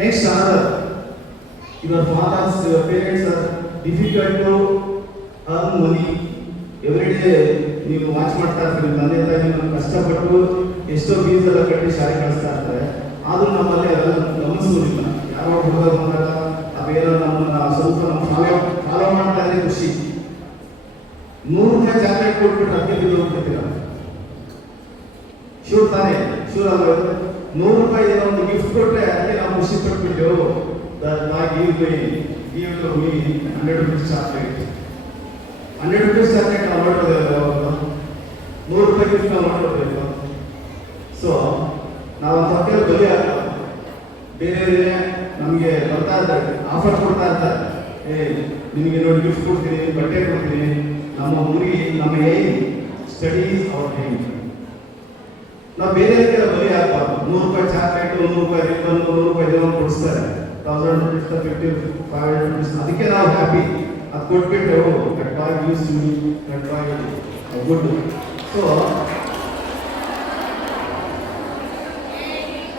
Next, another. Your fathers, your parents are difficult to earn money. Every day, ನೀವು ವಾಚ್ ಮಾಡ್ತಾ ಇರ್ತೀವಿ. ತಂದೆ ತಾಯಿ ನಿಮ್ಮನ್ನು ಕಷ್ಟಪಟ್ಟು ಎಷ್ಟೋ ಫೀಸ್ ಎಲ್ಲ ಕಟ್ಟಿ ಶಾಲೆ ಕಳಿಸ್ತಾ ಇರ್ತಾರೆ. ಆದರೂ ನಮ್ಮಲ್ಲಿ ಅದೆಲ್ಲ ಗಮನಿಸೋದಿಲ್ಲ. ಯಾರೋ ಹುಡುಗ ಬಂದಾಗ ಅವೇನೋ ನಮ್ಮನ್ನ ಸ್ವಲ್ಪ ಫಾಲೋ ಮಾಡ್ತಾ ಇದ್ರೆ ಖುಷಿ. 100 ರೂಪಾಯಿ ಚಾಕ್ಲೇಟ್ ಕೊಟ್ಬಿಟ್ರೆ ಅದಕ್ಕೆ ಬಿದ್ದು ಹೋಗ್ಬಿಡ್ತೀರ. ಶೂರ್ ತಾನೇ? ಶೂರ್ ಅಲ್ಲ. 100 ರೂಪಾಯಿ ಏನೋ ಒಂದು ಗಿಫ್ಟ್ ಕೊಟ್ಟರೆ ಅದಕ್ಕೆ ನಾವು ಖುಷಿ ಪಟ್ಬಿಟ್ಟೆವು. give to me 100 rupees chocolate. 100 rupees chocolate ನಾವು ಮಾಡೋದಿಲ್ಲ. 100 ರೂಪಾಯಿ ಗಿಫ್ಟ್ ನಾವು ಮಾಡೋದಿಲ್ಲ. ಸೊ ನಾವು ಒಂದು ಹೊಟ್ಟೆಯಲ್ಲಿ ಬಲಿ ಆಗ್ತದೆ. ಬೇರೆ ನಮಗೆ ಬರ್ತಾ ಇರ್ತಾರೆ, ಆಫರ್ ಕೊಡ್ತಾ ಇರ್ತಾರೆ. ನಿಮಗೆ ನೋಡಿ ಗಿಫ್ಟ್ ಕೊಡ್ತೀನಿ, ಬಟ್ಟೆ ಕೊಡ್ತೀನಿ. ನಮ್ಮ ಊರಿಗೆ ನಮ್ಮ ಏನ್ ಸ್ಟಡೀಸ್ ಅವರ್ ಏನ್. ನಾವು ಬೇರೆ ಬಲಿ ಆಗ್ಬಾರ್ದು. 100 ರೂಪಾಯಿ ಚಾಕ್ಲೇಟ್, 100 ರೂಪಾಯಿ ರಿಬ್ಬನ್, 100 ರೂಪಾಯಿ ಏನೋ ಕೊಡಿಸ್ತಾರೆ. 1000 rupees, 50, 500 rupees. ಅದಕ್ಕೆ ನಾವು ಹ್ಯಾಪಿ. ಅದು ಕೊಟ್ಬಿಟ್ಟು that boy use to me, that boy good. So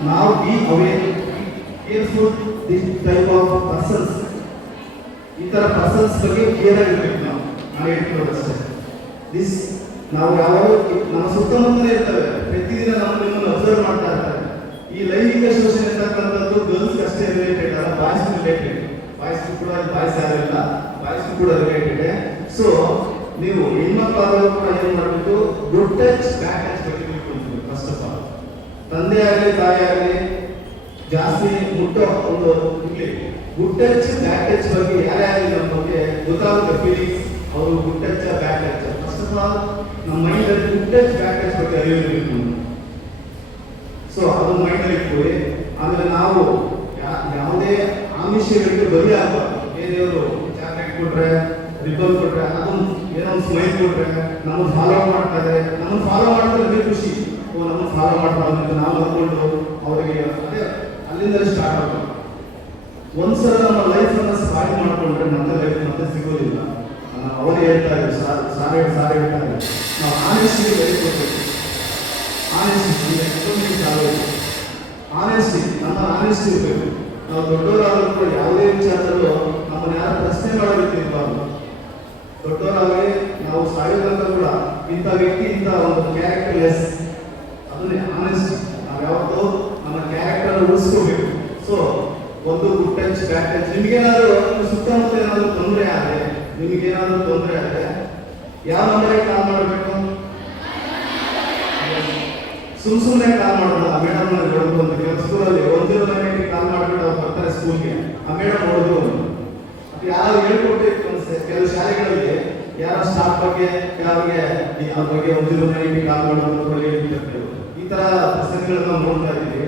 ನಾವು be aware, careful this type of persons. ಈ ಥರ ಪರ್ಸನ್ಸ್ ಬಗ್ಗೆ ಕೇರ್ ಆಗಿರ್ಬೇಕು. ನಾನು ಹೇಳ್ತಿರೋದು ಅಷ್ಟೇ. ದಿಸ್ ನಾವು ಯಾವಾಗ ನಮ್ಮ ಸುತ್ತಮುತ್ತಲೇ ಇರ್ತವೆ. ಪ್ರತಿದಿನ ನಮ್ಮನ್ನು ಅಬ್ಸರ್ವ್ ಮಾಡ್ತಾ ಇರ್ತಾರೆ. ಈ ಲೈಂಗಿಕ ಶೋಷಣೆ ಇರ್ತಕ್ಕಂಥದ್ದು ಗರ್ಲ್ಸ್ ಅಷ್ಟೇ ರಿಲೇಟೆಡ್ ಅಲ್ಲ, ಬಾಯ್ಸ್ ರಿಲೇಟೆಡ್. ಬಾಯ್ಸ್ ಕೂಡ ಬಾಯ್ಸ್ ಯಾರಿಲ್ಲ, ಬಾಯ್ಸ್ ಕೂಡ ರಿಲೇಟೆಡ್. ಸೊ ನೀವು ಹೆಣ್ಮಕ್ಳಾದರೂ ಕೂಡ ಏನು ಮಾಡಬೇಕು? ಗುಡ್ ಟಚ್, ಬ್ಯಾಡ್ ಟಚ್ ಬಗ್ಗೆ ತಿಳ್ಕೊಳ್ತೀವಿ. ಫಸ್ಟ್ ಆಫ್ ಆಲ್ ತಂದೆ ಆಗಲಿ ತಾಯಿ ಆಗಲಿ ಜಾಸ್ತಿ ಮುಟ್ಟೋ ಒಂದು ಇರಲಿ. ಗುಡ್ ಟಚ್, ಬ್ಯಾಡ್ ಟಚ್ ಬಗ್ಗೆ ಯಾರ್ಯಾಗಲಿ ನಮ್ಮ ಬಗ್ಗೆ ಗೊತ್ತಾಗುತ್ತೆ ಫೀಲಿಂಗ್ಸ್. ಅವರು good touch, bad touch. First of all ನಮ್ಮ ಮೈಂಡಲ್ಲಿ ಗುಡ್ ಟಚ್, ಬ್ಯಾಡ್ ಟಚ್ ಬಗ್ಗೆ ಅರಿವಿರಬೇಕು. ಸೊ ಅದು ಮೈಂಡಲ್ಲಿ ಇಟ್ಕೊಳ್ಳಿ. ಆಮೇಲೆ ನಾವು ಯಾವುದೇ ಆಮಿಷಗಳಿಗೆ ಬಲಿ ಆಗಬಾರ್ದು. ಬೇರೆಯವರು ಚಾಕ್ಲೇಟ್ ಕೊಟ್ರೆ, ರಿಬ್ಬನ್ ಕೊಟ್ರೆ, ಅದನ್ನು ಏನೋ ಒಂದು ಸ್ಮೈಲ್ ಕೊಟ್ರೆ ನಮ್ಮನ್ನು ಫಾಲೋ ಮಾಡ್ತಾರೆ. ನಮ್ಮನ್ನು ಫಾಲೋ ಮಾಡಿದ್ರೆ ನಮಗೆ ಖುಷಿ. ನಮ್ಮನ್ನು ಫಾಲೋ ಮಾಡ್ಬಾರ್ದು ಅಂತ ನಾವು ಅಂದ್ಕೊಂಡು ಅವರಿಗೆ ಅದೇ ಅಲ್ಲಿಂದಲೇ ಸ್ಟಾರ್ಟ್ ಆಗಬೇಕು. ಒಂದ್ಸಲ ನಮ್ಮ ಲೈಫನ್ನು ಸ್ಪಾಯ್ಲ್ ಮಾಡಿಕೊಂಡ್ರೆ ಮತ್ತೆ ಲೈಫ್ ಮತ್ತೆ ಸಿಗೋದಿಲ್ಲ. ಅವರು ಹೇಳ್ತಾ ಇದ್ರು, ಸಾರ್ ಹೇಳ್ತಾ ಇದ್ರು, ನಾವು ಆನೆಸ್ಟಿ ಬೆಳೆಸ್ಕೊಳ್ಬೇಕು. ಆನೆಸ್ಟಿ ನಮ್ಮ ಆನೆಸ್ಟಿ ಇರಬೇಕು. ನಾವು ದೊಡ್ಡವರಾದರೂ ಕೂಡ ಯಾವುದೇ ವಿಚಾರದಲ್ಲೂ ನಮ್ಮನ್ನು ಯಾರು ಪ್ರಶ್ನೆ ಮಾಡೋ ರೀತಿ ಇರಬಾರ್ದು. ದೊಡ್ಡವರಾಗಲಿ ನಾವು ಸಾಯೋದಂತ ಕೂಡ ಇಂಥ ವ್ಯಕ್ತಿ ಇಂಥ ಒಂದು ಕ್ಯಾರೆಕ್ಟರ್ ಲೆಸ್, ಅದನ್ನೇ ಆನೆಸ್ಟಿ. ನಾವು ಯಾವತ್ತೂ ನಮ್ಮ ಕ್ಯಾರೆಕ್ಟರ್ ಉಳಿಸ್ಕೋಬೇಕು. ಸೊ ಒಂದು ಗುಡ್ ಟಚ್, ಬ್ಯಾಡ್ ಟಚ್. ನಿಮಗೇನಾದರೂ ಸುತ್ತಮುತ್ತ ಏನಾದರೂ ತೊಂದರೆ ಆದರೆ ಯಾವ ನಂಬರಿಗೆ ಕಾಲ್ ಮಾಡಬೇಕು? ಸುಮ್ಮನೆ ಕಾಲ್ ಮಾಡೋಣ. ಮೇಡಮ್ ನೋಡೋದು ಅಂತ ಕೆಲವು ಸ್ಕೂಲಲ್ಲಿ 109 ಕಾಲ್ ಮಾಡಿಬಿಟ್ಟು ಅವ್ರು ಬರ್ತಾರೆ ಸ್ಕೂಲ್ಗೆ. ಆ ಮೇಡಮ್ ನೋಡೋದು ಅದು ಯಾರು ಹೇಳ್ಕೊಡ್ಬೇಕು. ಕೆಲವು ಶಾಲೆಗಳಲ್ಲಿ ಯಾರೋ ಸ್ಟಾಫ್ ಬಗ್ಗೆ ಕೆಲವರಿಗೆ ಅವ್ರ ಬಗ್ಗೆ 109 ಕಾಲ್ ಮಾಡೋದ್ರ ಬಗ್ಗೆ ಹೇಳ್ತಿರ್ತಾರೆ. ಈ ತರ ಪ್ರಸಂಗಗಳನ್ನ ನಾವು ನೋಡ್ತಾ ಇದ್ದೀವಿ.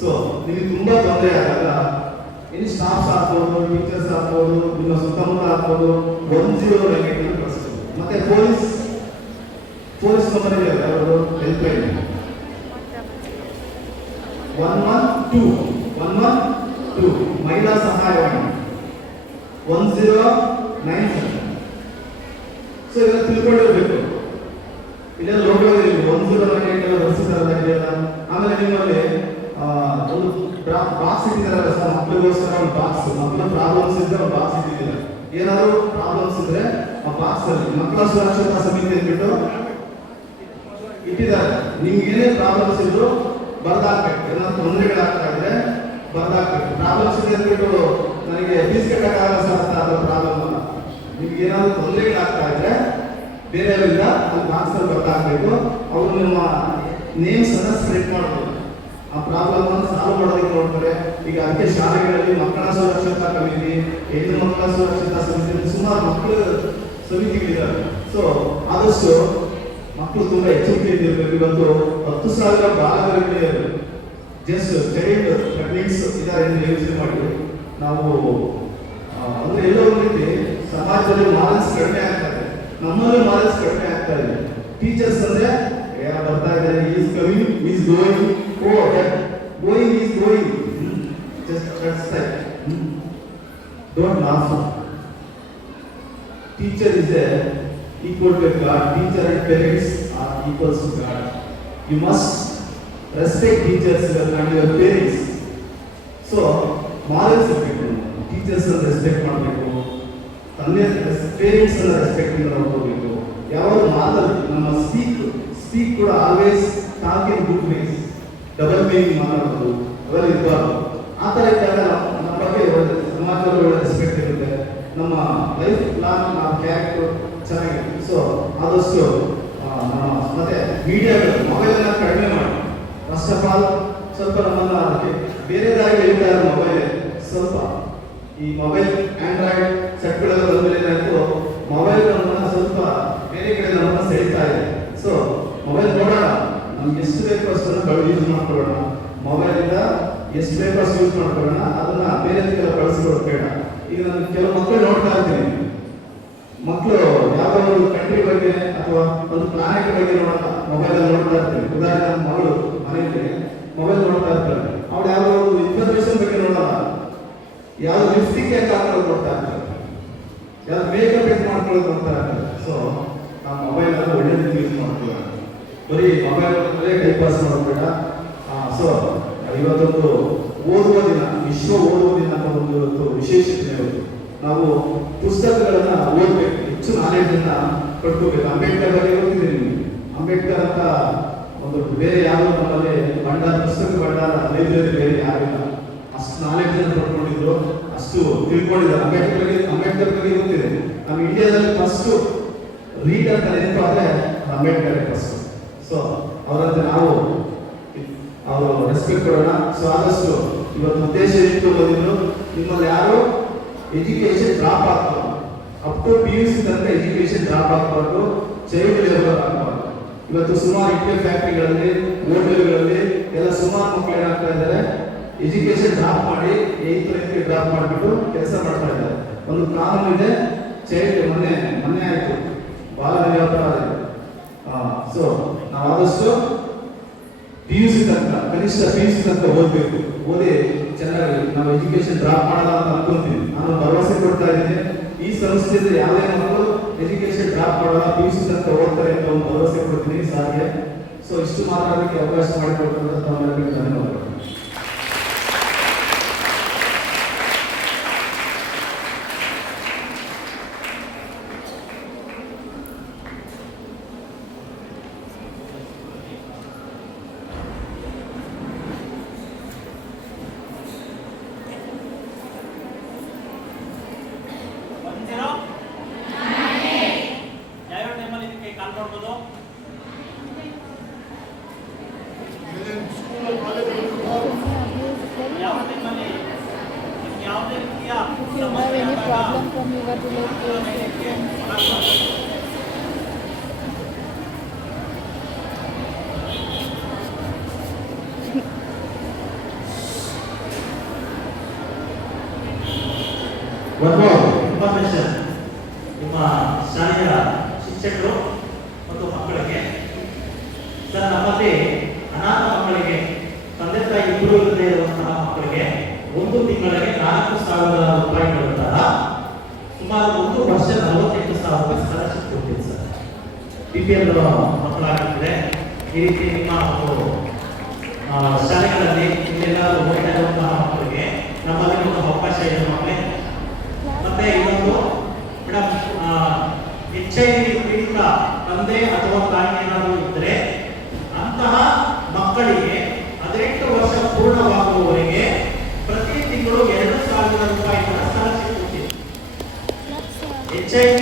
ಸೊ ನಿಮಗೆ ತುಂಬಾ ತೊಂದರೆ ಆದಾಗ ಇನ್ನು ಸ್ಟಾಫ್ಸ್ ಆಗ್ಬೋದು, ಟೀಚರ್ಸ್ ಆಗ್ಬೋದು, ನಿಮ್ಮ ಸುತ್ತಮುತ್ತ ಆಗ್ಬೋದು, 109 ಕಳಿಸ್ಬೋದು. ಮತ್ತೆ ಪೊಲೀಸ್ ನಂಬರ್ ಇದೆ, ಅವರು ಹೆಲ್ಪ್ ಲೈನ್ 112 ಮಹಿಳಾ ಸಹಾಯವಾಣಿ 1097. ಸೊ ಇದನ್ನ ತಿಳ್ಕೊಂಡಿರ್ಬೇಕು. ಬಾಕ್ಸ್, ಮಕ್ಕಳು ಪ್ರಾಬ್ಲಮ್ಸ್ ಇದ್ರೆ ಒಂದು ಬಾಕ್ಸ್ ಇಟ್ಟಿದ್ದೀರ. ಏನಾದ್ರು ಪ್ರಾಬ್ಲಮ್ಸ್ ಇದ್ರೆ ಆ ಬಾಕ್ಸ್ ಅಲ್ಲಿ ಮಕ್ಕಳ ಸುರಕ್ಷತಾ ಸಮಿತಿ ಅಂದ್ಬಿಟ್ಟು ಇಟ್ಟಿದ್ದಾರೆ. ನಿಮ್ಗೆ ಏನೇ ಪ್ರಾಬ್ಲಮ್ಸ್ ಇದ್ರು ಬರ್ದಾಕ್ಬೇಕು. ಏನಾದ್ರು ತೊಂದರೆಗಳಾಗ್ತಾ ಇದ್ರೆ ಬರ್ದಾಕ್ಬೇಕು. ಪ್ರಾಬ್ಲಮ್ಸ್ ಇದೆ ಅಂದ್ಬಿಟ್ಟು ನನಗೆ ಫೀಸ್ ಕಟ್ಟಕ್ಕಾಗಲ್ಲ ಸರ್ ಅಂತ ಅದರ ಪ್ರಾಬ್ಲಮ್ ಅಲ್ಲ. ನಿಮ್ಗೆ ಏನಾದ್ರು ತೊಂದರೆಗಳಾಗ್ತಾ ಇದ್ರೆ ಬೇರೆಯವರಿಂದ ಅಲ್ಲಿ ಬಾಕ್ಸ್ ಅಲ್ಲಿ ಬರ್ದಾಕ್ಬೇಕು. ಅವರು ನಿಮ್ಮ ನೇಮ್ಸ್ ಅನ್ನ ಸ್ಪ್ರೆಡ್ ಮಾಡ್ಬೋದು. ಆ ಪ್ರಾಬ್ಲಮ್ ಅನ್ನು ಸಾಲ್ವ್ ಮಾಡೋದಕ್ಕೆ ನೋಡ್ತಾರೆ. ಈಗ ಅದಕ್ಕೆ ಶಾಲೆಗಳಲ್ಲಿ ಮಕ್ಕಳ ಸುರಕ್ಷತಾ ಸಮಿತಿ, ಹೆಣ್ಣು ಮಕ್ಕಳ ಸುರಕ್ಷತಾ ಸಮಿತಿ, ಸುಮಾರು ಮಕ್ಕಳ ಸಮಿತಿಗಳಿದ್ದಾವೆ. ಸೊ ಆದಷ್ಟು ಮಕ್ಕಳು ತುಂಬಾ ಎಚ್ಚರಿಕೆಯಿಂದ ಇರಬೇಕು. ಇವತ್ತು 10,000 ಬಾಲಕರಿದ್ದಾರೆ. ಜಸ್ಟ್ ಚೈಲ್ಡ್ ಪ್ರೆಗ್ನೆನ್ಸ್ ಇದ್ದಾರೆ ಎಂದು ಯೋಚನೆ ಮಾಡಿ ನಾವು ಅಂದ್ರೆ ಎಲ್ಲೋ ಒಂದು ರೀತಿ ಸಮಾಜದಲ್ಲಿ ಮಾರಲ್ಸ್ ಕಡಿಮೆ ಆಗ್ತಾ ಇದೆ. ನಮ್ಮಲ್ಲೂ ಮಾರಲ್ಸ್ ಕಡಿಮೆ ಆಗ್ತಾ ಇದೆ. ಟೀಚರ್ಸ್ ಅಂದ್ರೆ ಬರ್ತಾ ಇದ್ದಾರೆ, is coming, is going, going is going, just that's like don't laugh. Teacher is equal to God. Teacher and parents are equals to God. You must respect teachers and your parents. So, morals ಇರಬೇಕು. ಟೀಚರ್ಸ್ ಅನ್ನು ರೆಸ್ಪೆಕ್ಟ್ ಮಾಡಬೇಕು, ತಂದೆ ಪೇರೆಂಟ್ಸ್ ಅನ್ನು ರೆಸ್ಪೆಕ್ಟ್ ಮಾಡಬೇಕು. ಯಾವಾಗ ಮಾತಾಡಿ ನಮ್ಮ ಸ್ಪೀಕ್ ಕೂಡ always talk in good ways, double meaning ಮಾತಾಡೋದು ಅವೆಲ್ಲ ಇರಬಾರ್ದು. ಆ ಥರ ಇದ್ದಾಗ ನಮ್ಮ ಬಗ್ಗೆ ಸಮಾಜದಲ್ಲಿ ಒಳ್ಳೆ ರೆಸ್ಪೆಕ್ಟ್ ಇರುತ್ತೆ. ನಮ್ಮ ಲೈಫ್ ಲಾಂಗ್ ನಾವು ಕ್ಯಾರೆಕ್ಟರ್ ಚೆನ್ನಾಗಿದೆ. ಸೊ ಆದಷ್ಟು ಮತ್ತೆ ಮೀಡಿಯಾಗಳು ಮೊಬೈಲನ್ನ ಕಡಿಮೆ ಮಾಡಿ. ಫಸ್ಟ್ ಆಫ್ ಆಲ್ ಸ್ವಲ್ಪ ನಮ್ಮನ್ನ ಬೇರೆ ದಾರಿ ಎಳಿತಾ ಇರೋ ಮೊಬೈಲ್ ಸ್ವಲ್ಪ ಈ ಮೊಬೈಲ್ ಆಂಡ್ರಾಯ್ಡ್ ಸೆಟ್ಗಳೆಲ್ಲ ಬಂದ್ಮೇಲೆ ಏನಾಯ್ತು, ಮೊಬೈಲ್ ನಮ್ಮನ್ನ ಸ್ವಲ್ಪ ಬೇರೆ ಕಡೆ ನಮ್ಮನ್ನ ಸೆಳೀತಾ ಇದೆ. ಸೊ ಮೊಬೈಲ್ ನೋಡೋಣ, ನಮ್ಗೆ ಎಷ್ಟು ಬೇಕೋ ಅಷ್ಟನ್ನು ಯೂಸ್ ಮಾಡ್ಕೊಳ್ಳೋಣ. ಮೊಬೈಲ್ ಇಂದ ಎಷ್ಟು ಬೇಕೋ ಅಷ್ಟು ಯೂಸ್ ಮಾಡ್ಕೊಳ್ಳೋಣ, ಅದನ್ನ ಬೇರೆ ಬಳಸ್ಕೊಳ್ಳೋದು ಬೇಡ. ಈಗ ನಾನು ಕೆಲವು ಮಕ್ಕಳು ನೋಡ್ತಾ ಇರ್ತೀನಿ, ಮಕ್ಕಳು ಯಾವುದೋ ಒಂದು ಕಂಟ್ರಿ ಬಗ್ಗೆ ಅಥವಾ ಒಂದು ಪ್ಲಾನೆಟ್ ಬಗ್ಗೆ ನೋಡೋಣ, ಮೊಬೈಲ್ ಅಲ್ಲಿ ನೋಡ್ತಾ ಇರ್ತೀನಿ. ಉದಾಹರಣೆ ನಮ್ಮ ಮಗಳು ಮನೆಯಲ್ಲಿ ಮೊಬೈಲ್ ನೋಡ್ತಾ ಇರ್ತಾರೆ, ಅವಳು ಯಾವುದೋ ಒಂದು ಇನ್ಫಾರ್ಮೇಶನ್ ಬಗ್ಗೆ ನೋಡೋಣ, ಯಾವ್ದು ಲಿಪ್ಸ್ಟಿಕ್ ಯಾಕೆ ಹಾಕೊಳ್ಳೋದು ನೋಡ್ತಾ ಇರ್ತಾರೆ, ಯಾವ್ದು ಮೇಕಪ್ ಹೆಂಗ್ ಮಾಡ್ಕೊಳ್ಳೋದು ನೋಡ್ತಾ ಇರ್ತಾರೆ. ಸೊ ನಾವು ಮೊಬೈಲ್ ಅನ್ನು ಒಳ್ಳೆದಕ್ಕೆ ಯೂಸ್ ಮಾಡ್ಕೊಳ್ಳೋಣ, ಬರೀ ಮೊಬೈಲ್ ಟೈಮ್ ಪಾಸ್ ಮಾಡೋದು. ಸೊ ಇವತ್ತೊಂದು ಓದುವ ದಿನ, ವಿಶ್ವ ಓದುವ ದಿನ ಅಂತ ಒಂದು ಇವತ್ತು ವಿಶೇಷತೆ ಇವತ್ತು. ನಾವು ಪುಸ್ತಕಗಳನ್ನ ಓದಬೇಕು, ಹೆಚ್ಚು ನಾಲೆಡ್ಜ್ ಅನ್ನ ಪಡ್ಕೋಬೇಕು. ಅಂಬೇಡ್ಕರ್ ಬಗ್ಗೆ ಗೊತ್ತಿದೆ ನಿಮ್ಗೆ. ಅಂಬೇಡ್ಕರ್ ಅಂತ ಒಂದು ಬೇರೆ ಯಾರು ನಮ್ಮಲ್ಲಿ ಭಂಡಾರ, ಪುಸ್ತಕ ಭಂಡಾರ ಲೈಬ್ರರಿ ಬೇರೆ ಯಾರಿಲ್ಲ. ಅಷ್ಟು ನಾಲೆಡ್ಜ್ ಅನ್ನು ಪಡ್ಕೊಂಡಿದ್ರು, ಅಷ್ಟು ತಿಳ್ಕೊಂಡಿದ್ದಾರೆ. ಅಂಬೇಡ್ಕರ್ ಬಗ್ಗೆ ಗೊತ್ತಿದೆ. ನಮ್ಮ ಇಂಡಿಯಾದಲ್ಲಿ ಫಸ್ಟ್ ರೀಡ್ ಅಂತ ನೆನಪಾದ್ರೆ ಅಂಬೇಡ್ಕರ್ ಫಸ್ಟ್. ಸೊ ಅವರಂತೆ ನಾವು ಅವರು ರೆಸ್ಪೆಕ್ಟ್ ಕೊಡೋಣ. ಸೊ ಆದಷ್ಟು ಇವತ್ತು ಉದ್ದೇಶ ಇಟ್ಟು ಬಂದಿದ್ರು, ನಿಮ್ಮಲ್ಲಿ ಯಾರು ಎಜುಕೇಶನ್ ಡ್ರಾಪ್ ಆಗ್ಬಾರ್ದು. ಅಪ್ ಟು PUC ತನಕ ಎಜುಕೇಶನ್ ಡ್ರಾಪ್ ಆಗ್ಬಾರ್ದು, ಚೈಲ್ಡ್ ಲೇಬರ್ ಆಗ್ಬಾರ್ದು. ಇವತ್ತು ಸುಮಾರು ಇಟ್ಟೆ ಫ್ಯಾಕ್ಟ್ರಿಗಳಲ್ಲಿ, ಹೋಟೆಲ್ಗಳಲ್ಲಿ ಎಲ್ಲ ಸುಮಾರು ಮಕ್ಕಳು ಏನಾಗ್ತಾ ಇದ್ದಾರೆ, ಎಜುಕೇಶನ್ ಡ್ರಾಪ್ ಮಾಡಿ 8th 9th ಡ್ರಾಪ್ ಮಾಡಿಬಿಟ್ಟು ಕೆಲಸ ಮಾಡ್ತಾ ಇದ್ದಾರೆ. ಒಂದು ಕಾನೂನು ಇದೆ, ಚೈಲ್ಡ್ ಮೊನ್ನೆ ಆಯ್ತು, ಬಾಲ ವಿವಾಹ. ಸೊ ನಾವು ಆದಷ್ಟು PUC ತನಕ, ಕನಿಷ್ಠ PUC ತನಕ ಓದಬೇಕು. ಓದಿ ಚೆನ್ನಾಗಿ ನಾವು ಎಜುಕೇಶನ್ ಡ್ರಾಪ್ ಮಾಡಲ್ಲ ಅಂತ ಅನ್ಕೊಂತೀನಿ. ನಾನು ಭರವಸೆ ಕೊಡ್ತಾ ಇದ್ದೀನಿ, ಈ ಸಂಸ್ಥೆಯಿಂದ ಯಾವುದೇ ಮಕ್ಕಳು ಎಜುಕೇಶನ್ ಡ್ರಾಪ್ ಮಾಡಲ್ಲ, PUC ತನಕ ಓದ್ತಾರೆ ಅಂತ ಒಂದು ಭರವಸೆ ಕೊಡ್ತೀನಿ ಸಾರಿಗೆ. ಸೊ ಇಷ್ಟು ಮಾತಾಡೋದಕ್ಕೆ ಅವಕಾಶ ಮಾಡಿಕೊಟ್ಟಂತ ತಮ್ಮೆಲ್ಲರಿಗೂ ಧನ್ಯವಾದಗಳು. ಯಾವ ಟೈಮಲ್ಲಿ ಇದಕ್ಕೆ ಕಾಲ್ ಮಾಡ್ಬೋದು? ಯಾವ ಟೈಮಲ್ಲಿ ಯಾವುದೇ ರೀತಿಯ ಸಮಸ್ಯೆ ಆದಾಗ One more information. ನಿಮ್ಮ ಶಾಲೆಯ ಶಿಕ್ಷಕರು ಮತ್ತು ಮಕ್ಕಳಿಗೆ ಸರ್, ನಮ್ಮಲ್ಲಿ ಅನಾಥ ಮಕ್ಕಳಿಗೆ ತಂದೆ ತಾಯಿ ಇಬ್ಬರು ಇಲ್ಲದೆ ಇರುವಂತಹ ಮಕ್ಕಳಿಗೆ ಒಂದು ತಿಂಗಳಿಗೆ 4,000 ರೂಪಾಯಿಗಳ ಸುಮಾರು ಒಂದು ವರ್ಷ 48,000 ರೂಪಾಯಿ ಸ್ಕಾಲರ್ಶಿಪ್ ಕೊಡ್ತೀವಿ ಸರ್. BPL ಮಕ್ಕಳಾಗಿದ್ರೆ ಈ ರೀತಿ ನಿಮ್ಮ ಶಾಲೆಗಳಲ್ಲಿ ಇಲ್ಲೆಲ್ಲ ಓದ್ತಾ ಇರುವಂತಹ ಮಕ್ಕಳಿಗೆ ನಮ್ಮಲ್ಲಿ ಒಂದು ಅವಕಾಶ ಇದೆ ಮಕ್ಕಳೇ. ಮತ್ತೆ ಇನ್ನೊಂದು ಮೇಡಮ್, HIV ಪೀಡಿತ ತಂದೆ ಅಥವಾ ತಾಯಿ ಏನಾದರೂ ಇದ್ದರೆ ಅಂತಹ ಮಕ್ಕಳಿಗೆ 18 ವರ್ಷ ಪೂರ್ಣವಾಗುವವರೆಗೆ ಪ್ರತಿ ತಿಂಗಳು 2,000 ರೂಪಾಯಿಗಳ ಸ್ಕಾಲರ್ಶಿಪ್ ಕೊಡ್ತೀವಿ. HIV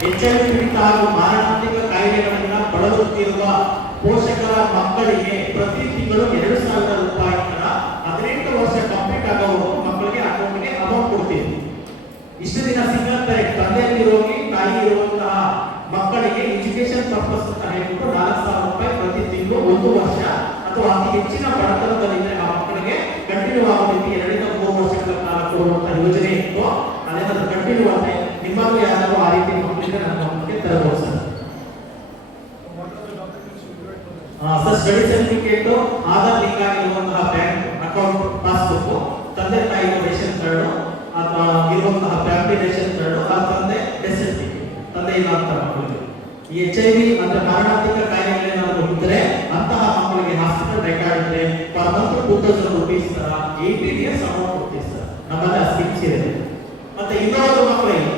ಪೀಡಿತ ಹಾಗೂ ಮಾರಣಾಂತಿಕ ಕಾಯಿಲೆಗಳಿಂದ ಬಳಲುತ್ತಿರುವ ಪೋಷಕರ ಮಕ್ಕಳಿಗೆ ಪ್ರತಿ ತಿಂಗಳು 2,000 ರೂಪಾಯಿಗಳ 18 ವರ್ಷ ಕಂಪ್ಲೀಟ್ ಆಗೋವರೆಗೂ ಮಕ್ಕಳಿಗೆ ಅಕೌಂಟ್ಗೆ ಅಮೌಂಟ್ ಕೊಡ್ತೀವಿ. ಇಷ್ಟು ದಿನ ಸಿಂಗಲ್ ಪೇರೆಂಟ್ ತಂದೆಯಲ್ಲಿರೋಗಿ ತಾಯಿ ಇರುವಂತಹ ಮಕ್ಕಳಿಗೆ ಎಜುಕೇಶನ್ ಪರ್ಪಸ್ ಅಂತ ಹೇಳ್ಬಿಟ್ಟು 4,000 ರೂಪಾಯಿ ಪ್ರತಿ ತಿಂಗಳು 1 ವರ್ಷ ಅಥವಾ ಅತಿ ಹೆಚ್ಚಿನ ಬಡತನದಲ್ಲಿದ್ದರೆ ಆ ಮಕ್ಕಳಿಗೆ ಕಂಟಿನ್ಯೂ ಆಗೋ ರೀತಿ 2 ರಿಂದ 3 ವರ್ಷಗಳ ಕಾಲ ಕೊಡುವಂತ ಯೋಜನೆ ಇತ್ತು. ಅದೇನಾದ್ರೂ ಕಂಟಿನ್ಯೂ ಆದ್ರೆ ನಿಮ್ಮಲ್ಲೂ ಯಾರಾದ್ರೂ ಆ ರೀತಿ ಮಕ್ಕಳಿಗೆ ನನ್ನ ಮಕ್ಕಳಿಗೆ ತರಬಹುದು sir. Study certificate, Aadhaar link ಆಗಿರುವಂತಹ ಬ್ಯಾಂಕ್ ಅಕೌಂಟ್ ಪಾಸ್ಬುಕ್, ತಂದೆ ತಾಯಿ ರೇಷನ್ ಕಾರ್ಡ್ ಅಥವಾ ಇರುವಂತಹ ಫ್ಯಾಮಿಲಿ ರೇಷನ್ ಕಾರ್ಡ್, ಆ ತಂದೆ ಡೆತ್ ಸರ್ಟಿಫಿಕೇಟ್, ತಂದೆ ಇಲ್ಲ ಅಂತ ಮಕ್ಕಳಿಗೆ. ಈ HIV ಅಂದ್ರೆ ಮಾರಣಾಂತಿಕ ಕಾಯಿಲೆಗಳೇನಾದರೂ ಇದ್ದರೆ ಅಂತಹ ಮಕ್ಕಳಿಗೆ ಹಾಸ್ಪಿಟಲ್ ರೆಕಾರ್ಡ್ ಇದ್ರೆ ಪರ್ ಮಂತ್ 2,000 ರೂಪೀಸ್ ತರ 18 ಇಯರ್ಸ್ ಅಮೌಂಟ್ ಕೊಡ್ತೀವಿ ಸರ್. ನಮ್ಮಲ್ಲಿ ಆ ಸ್ಕೀಮ್ಸ್ ಇದೆ. ಮತ್ತೆ ಇನ್ನೊಂದು ಮಕ್ಕಳಿಗೆ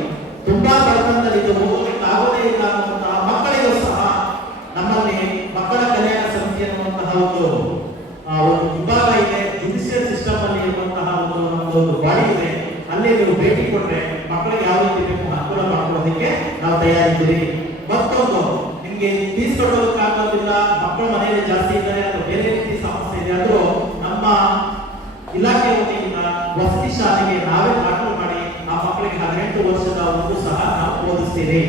ತುಂಬಾ ಬಡತನದಲ್ಲಿ ಓದಲಿಕ್ಕೆ ಆಗೋದೇ ಇಲ್ಲ ಅನ್ನುವಂತಹ ಮಕ್ಕಳಿಗೂ ಸಹ ನಮ್ಮಲ್ಲಿ ಮಕ್ಕಳ ಕಲ್ಯಾಣ ಸಮಿತಿ ಅನ್ನುವಂತಹ ಒಂದು ವಿಭಾಗ ಇದೆ. ಜುಡಿಷಿಯಲ್ ಸಿಸ್ಟಮ್ ಅಲ್ಲಿ ಇರುವಂತಹ ಒಂದು ಬಾಡಿ ಇದೆ. ಅಲ್ಲಿ ನೀವು ಭೇಟಿ ಕೊಟ್ರೆ ಮಕ್ಕಳಿಗೆ ಯಾವ ರೀತಿ ಬೇಕು ಅನುಕೂಲ ಮಾಡ್ಕೊಳ್ಳೋದಕ್ಕೆ ನಾವು ತಯಾರಿದ್ದೀವಿ. ಮತ್ತೊಂದು, ನಿಮ್ಗೆ ಫೀಸ್ ಕಟ್ಟೋದಕ್ಕಾಗೋದಿಲ್ಲ, ಮಕ್ಕಳ ಮನೆಯಲ್ಲಿ ಜಾಸ್ತಿ ಇದ್ದಾರೆ ಅಥವಾ ಬೇರೆ ರೀತಿ ಸಮಸ್ಯೆ ಇದೆ ಆದ್ರೂ ನಮ್ಮ ಇಲಾಖೆ ವತಿಯಿಂದ ವಸತಿ ಶಾಲೆಗೆ ನಾವೇ ದಾಖಲು ಮಾಡಿ ಆ ಮಕ್ಕಳಿಗೆ 18 ವರ್ಷದವರೆಗೂ ಸಹ ನಾವು ಓದಿಸ್ತೀವಿ.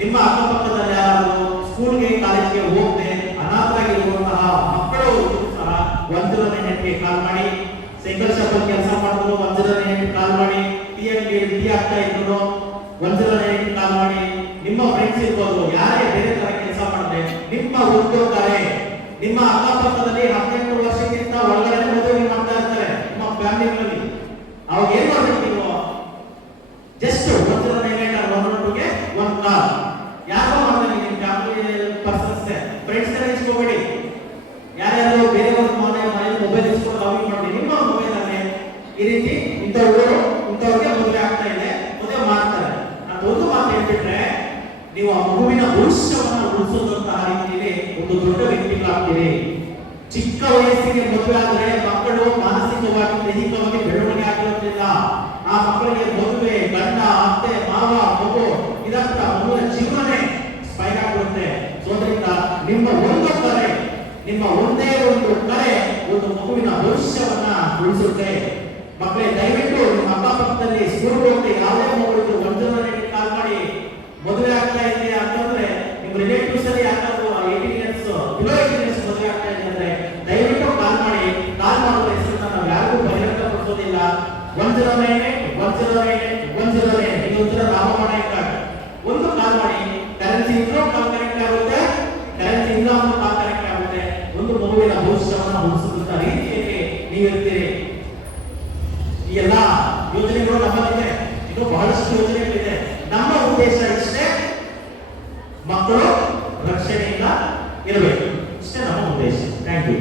ನಿಮ್ಮ ಅಕ್ಕಪಕ್ಕದಲ್ಲಿ ಯಾರಾದರೂ ಸ್ಕೂಲ್ಗೆ ಕಾಲೇಜ್ಗೆ ಹೋಗದೆ ಅನಾಥರಾಗಿರುವಂತಹ ಮಕ್ಕಳು ಸಹ 109ಗೆ ಕಾಲ್ ಮಾಡಿ. ಸೈಕಲ್ ಶಾಪ್ ಅಲ್ಲಿ ಕೆಲಸ ಮಾಡಿದ್ರು 109ಗೆ ಕಾಲ್ ಮಾಡಿ. ಟೀ ಆಗ್ತಾ ಇದ್ರು 109ಗೆ ಕಾಲ್ ಮಾಡಿ. ನಿಮ್ಮ ಫ್ರೆಂಡ್ಸ್ ಇರ್ಬೋದು, ಯಾರೇ ಬೇರೆ ತರ ಕೆಲಸ ಮಾಡಿದ್ರೆ ನಿಮ್ಮ ಒಂದು ಕರೆ, ನಿಮ್ಮ ಅಕ್ಕಪಕ್ಕದಲ್ಲಿ 18 ವರ್ಷಕ್ಕಿಂತ ಒಳಗಡೆ ಮದುವೆ ಮಾಡ್ತಾ ಇರ್ತಾರೆ ನಿಮ್ಮ ಫ್ಯಾಮಿಲಿಗಳಲ್ಲಿ. ಅವಾಗ ಏನ್ ಮಾಡ್ಬೇಕು ನೀವು? ಜಸ್ಟ್ 109ಗೆ ಒಂದು ಕಾಲ್. ಯಾಕೋ ಮಾಡ್ತಾರೆ ನಿಮ್ಮ ಫ್ಯಾಮಿಲಿ ಪರ್ಸನ್ಸ್, ಫ್ರೆಂಡ್ಸ್ ಇಸ್ಕೋಬೇಡಿ. ಯಾರ್ಯಾರು ಬೇರೆಯವ್ರ ಮೊಬೈಲ್ ಇಸ್ಕೊಂಡು ಲಾಗಿನ್ ಮಾಡಿ ನಿಮ್ಮ ಮೊಬೈಲ್ ಅಲ್ಲಿ ಈ ರೀತಿ ಇಂಥವ್ರಿಗೆ ಮದುವೆ ಆಗ್ತಾ ಇದೆ, ಮದುವೆ ಮಾಡ್ತಾರೆ ಅಂತ ಒಂದು ಮಾತು ಹೇಳ್ಬಿಟ್ರೆ ನೀವು ಆ ಮಗುವಿನ ಭವಿಷ್ಯವನ್ನ ಉಳಿಸೋದಂತಹ ರೀತಿಯಲ್ಲಿ ಒಂದು ದೊಡ್ಡ ವ್ಯಕ್ತಿಗಳಾಗ್ತೀರಿ. ಚಿಕ್ಕ ವಯಸ್ಸಿಗೆ ಮದುವೆ ಆದ್ರೆ ಮಕ್ಕಳು ಮಾನಸಿಕವಾಗಿ ದೈಹಿಕವಾಗಿ ಬೆಳವಣಿಗೆ ಆಗಿರೋದ್ರಿಂದ ಆ ಮಕ್ಕಳಿಗೆ ಮದುವೆ, ಗಂಡ, ಅತ್ತೆ, ಮಾವ, ಮಗು ಇದಕ್ಕ ಮಗುವಿನ ಜೀವನನೇ ಸ್ಪೈರ್ ಆಗಿರುತ್ತೆ. ಸೋದರಿಂದ ನಿಮ್ಮ ಒಂದು ಕರೆ, ನಿಮ್ಮ ಒಂದೇ ಒಂದು ಕರೆ ಒಂದು ಮಗುವಿನ ಭವಿಷ್ಯವನ್ನ ಉಳಿಸುತ್ತೆ. ಮಕ್ಕಳೇ, ದಯವಿಟ್ಟು ನಿಮ್ಮ ಅಕ್ಕಪಕ್ಕದಲ್ಲಿ ಸ್ಕೂಲ್ ಹೋಗಿ ಯಾವುದೇ ಮಕ್ಕಳು 109ಗೆ ಕಾಲ್ ಮಾಡಿ. ಮದುವೆ ಆಗ್ತಾ ಇದೆ ಅಂತಂದ್ರೆ ನಿಮ್ಮ ರಿಲೇಟಿವ್ಸ್ ಅಲ್ಲಿ ಯಾರಾದ್ರೂ 18 ಇಯರ್ಸ್ ಬಿಲೋ 18 ಇಯರ್ಸ್ ಮದುವೆ ಆಗ್ತಾ ಇದೆ ಅಂದ್ರೆ ದಯವಿಟ್ಟು ಕಾಲ್ ಮಾಡಿ. ಕಾಲ್ ಮಾಡುವ ಹೆಸರನ್ನ ನಾವು ಯಾರಿಗೂ ಬಹಿರಂಗ ಪಡಿಸೋದಿಲ್ಲ. 109 ಇದೊಂಥರ ರಾಮಮಾಣ ಕಾರ್ಡ್. ಒಂದು ಕಾಲ್ ಮಾಡಿ. ಕರೆನ್ಸಿ ಇದ್ರೂ ಕಾಲ್ ಕನೆಕ್ಟ್ ಆಗುತ್ತೆ, ಕರೆನ್ಸಿ ಇಲ್ಲ ಅನ್ನೋ ಕಾಲ್ ಕನೆಕ್ಟ್ ಆಗುತ್ತೆ. ಒಂದು ಮಗುವಿನ ಭವಿಷ್ಯವನ್ನು ಉಳಿಸುವಂತ ರೀತಿಯಲ್ಲಿ ನೀವಿರ್ತೀರಿ. ಈ ಎಲ್ಲ ಯೋಜನೆಗಳು ನಮ್ಮಲ್ಲಿದೆ, ಇನ್ನು ಬಹಳಷ್ಟು ಯೋಜನೆಗಳಿದೆ. ನಮ್ಮ ಉದ್ದೇಶ ಇಷ್ಟೇ, ಮಕ್ಕಳು ರಕ್ಷಣೆಯಿಂದ ಇರಬೇಕು. ಇಷ್ಟೇ ನಮ್ಮ ಉದ್ದೇಶ. Thank you.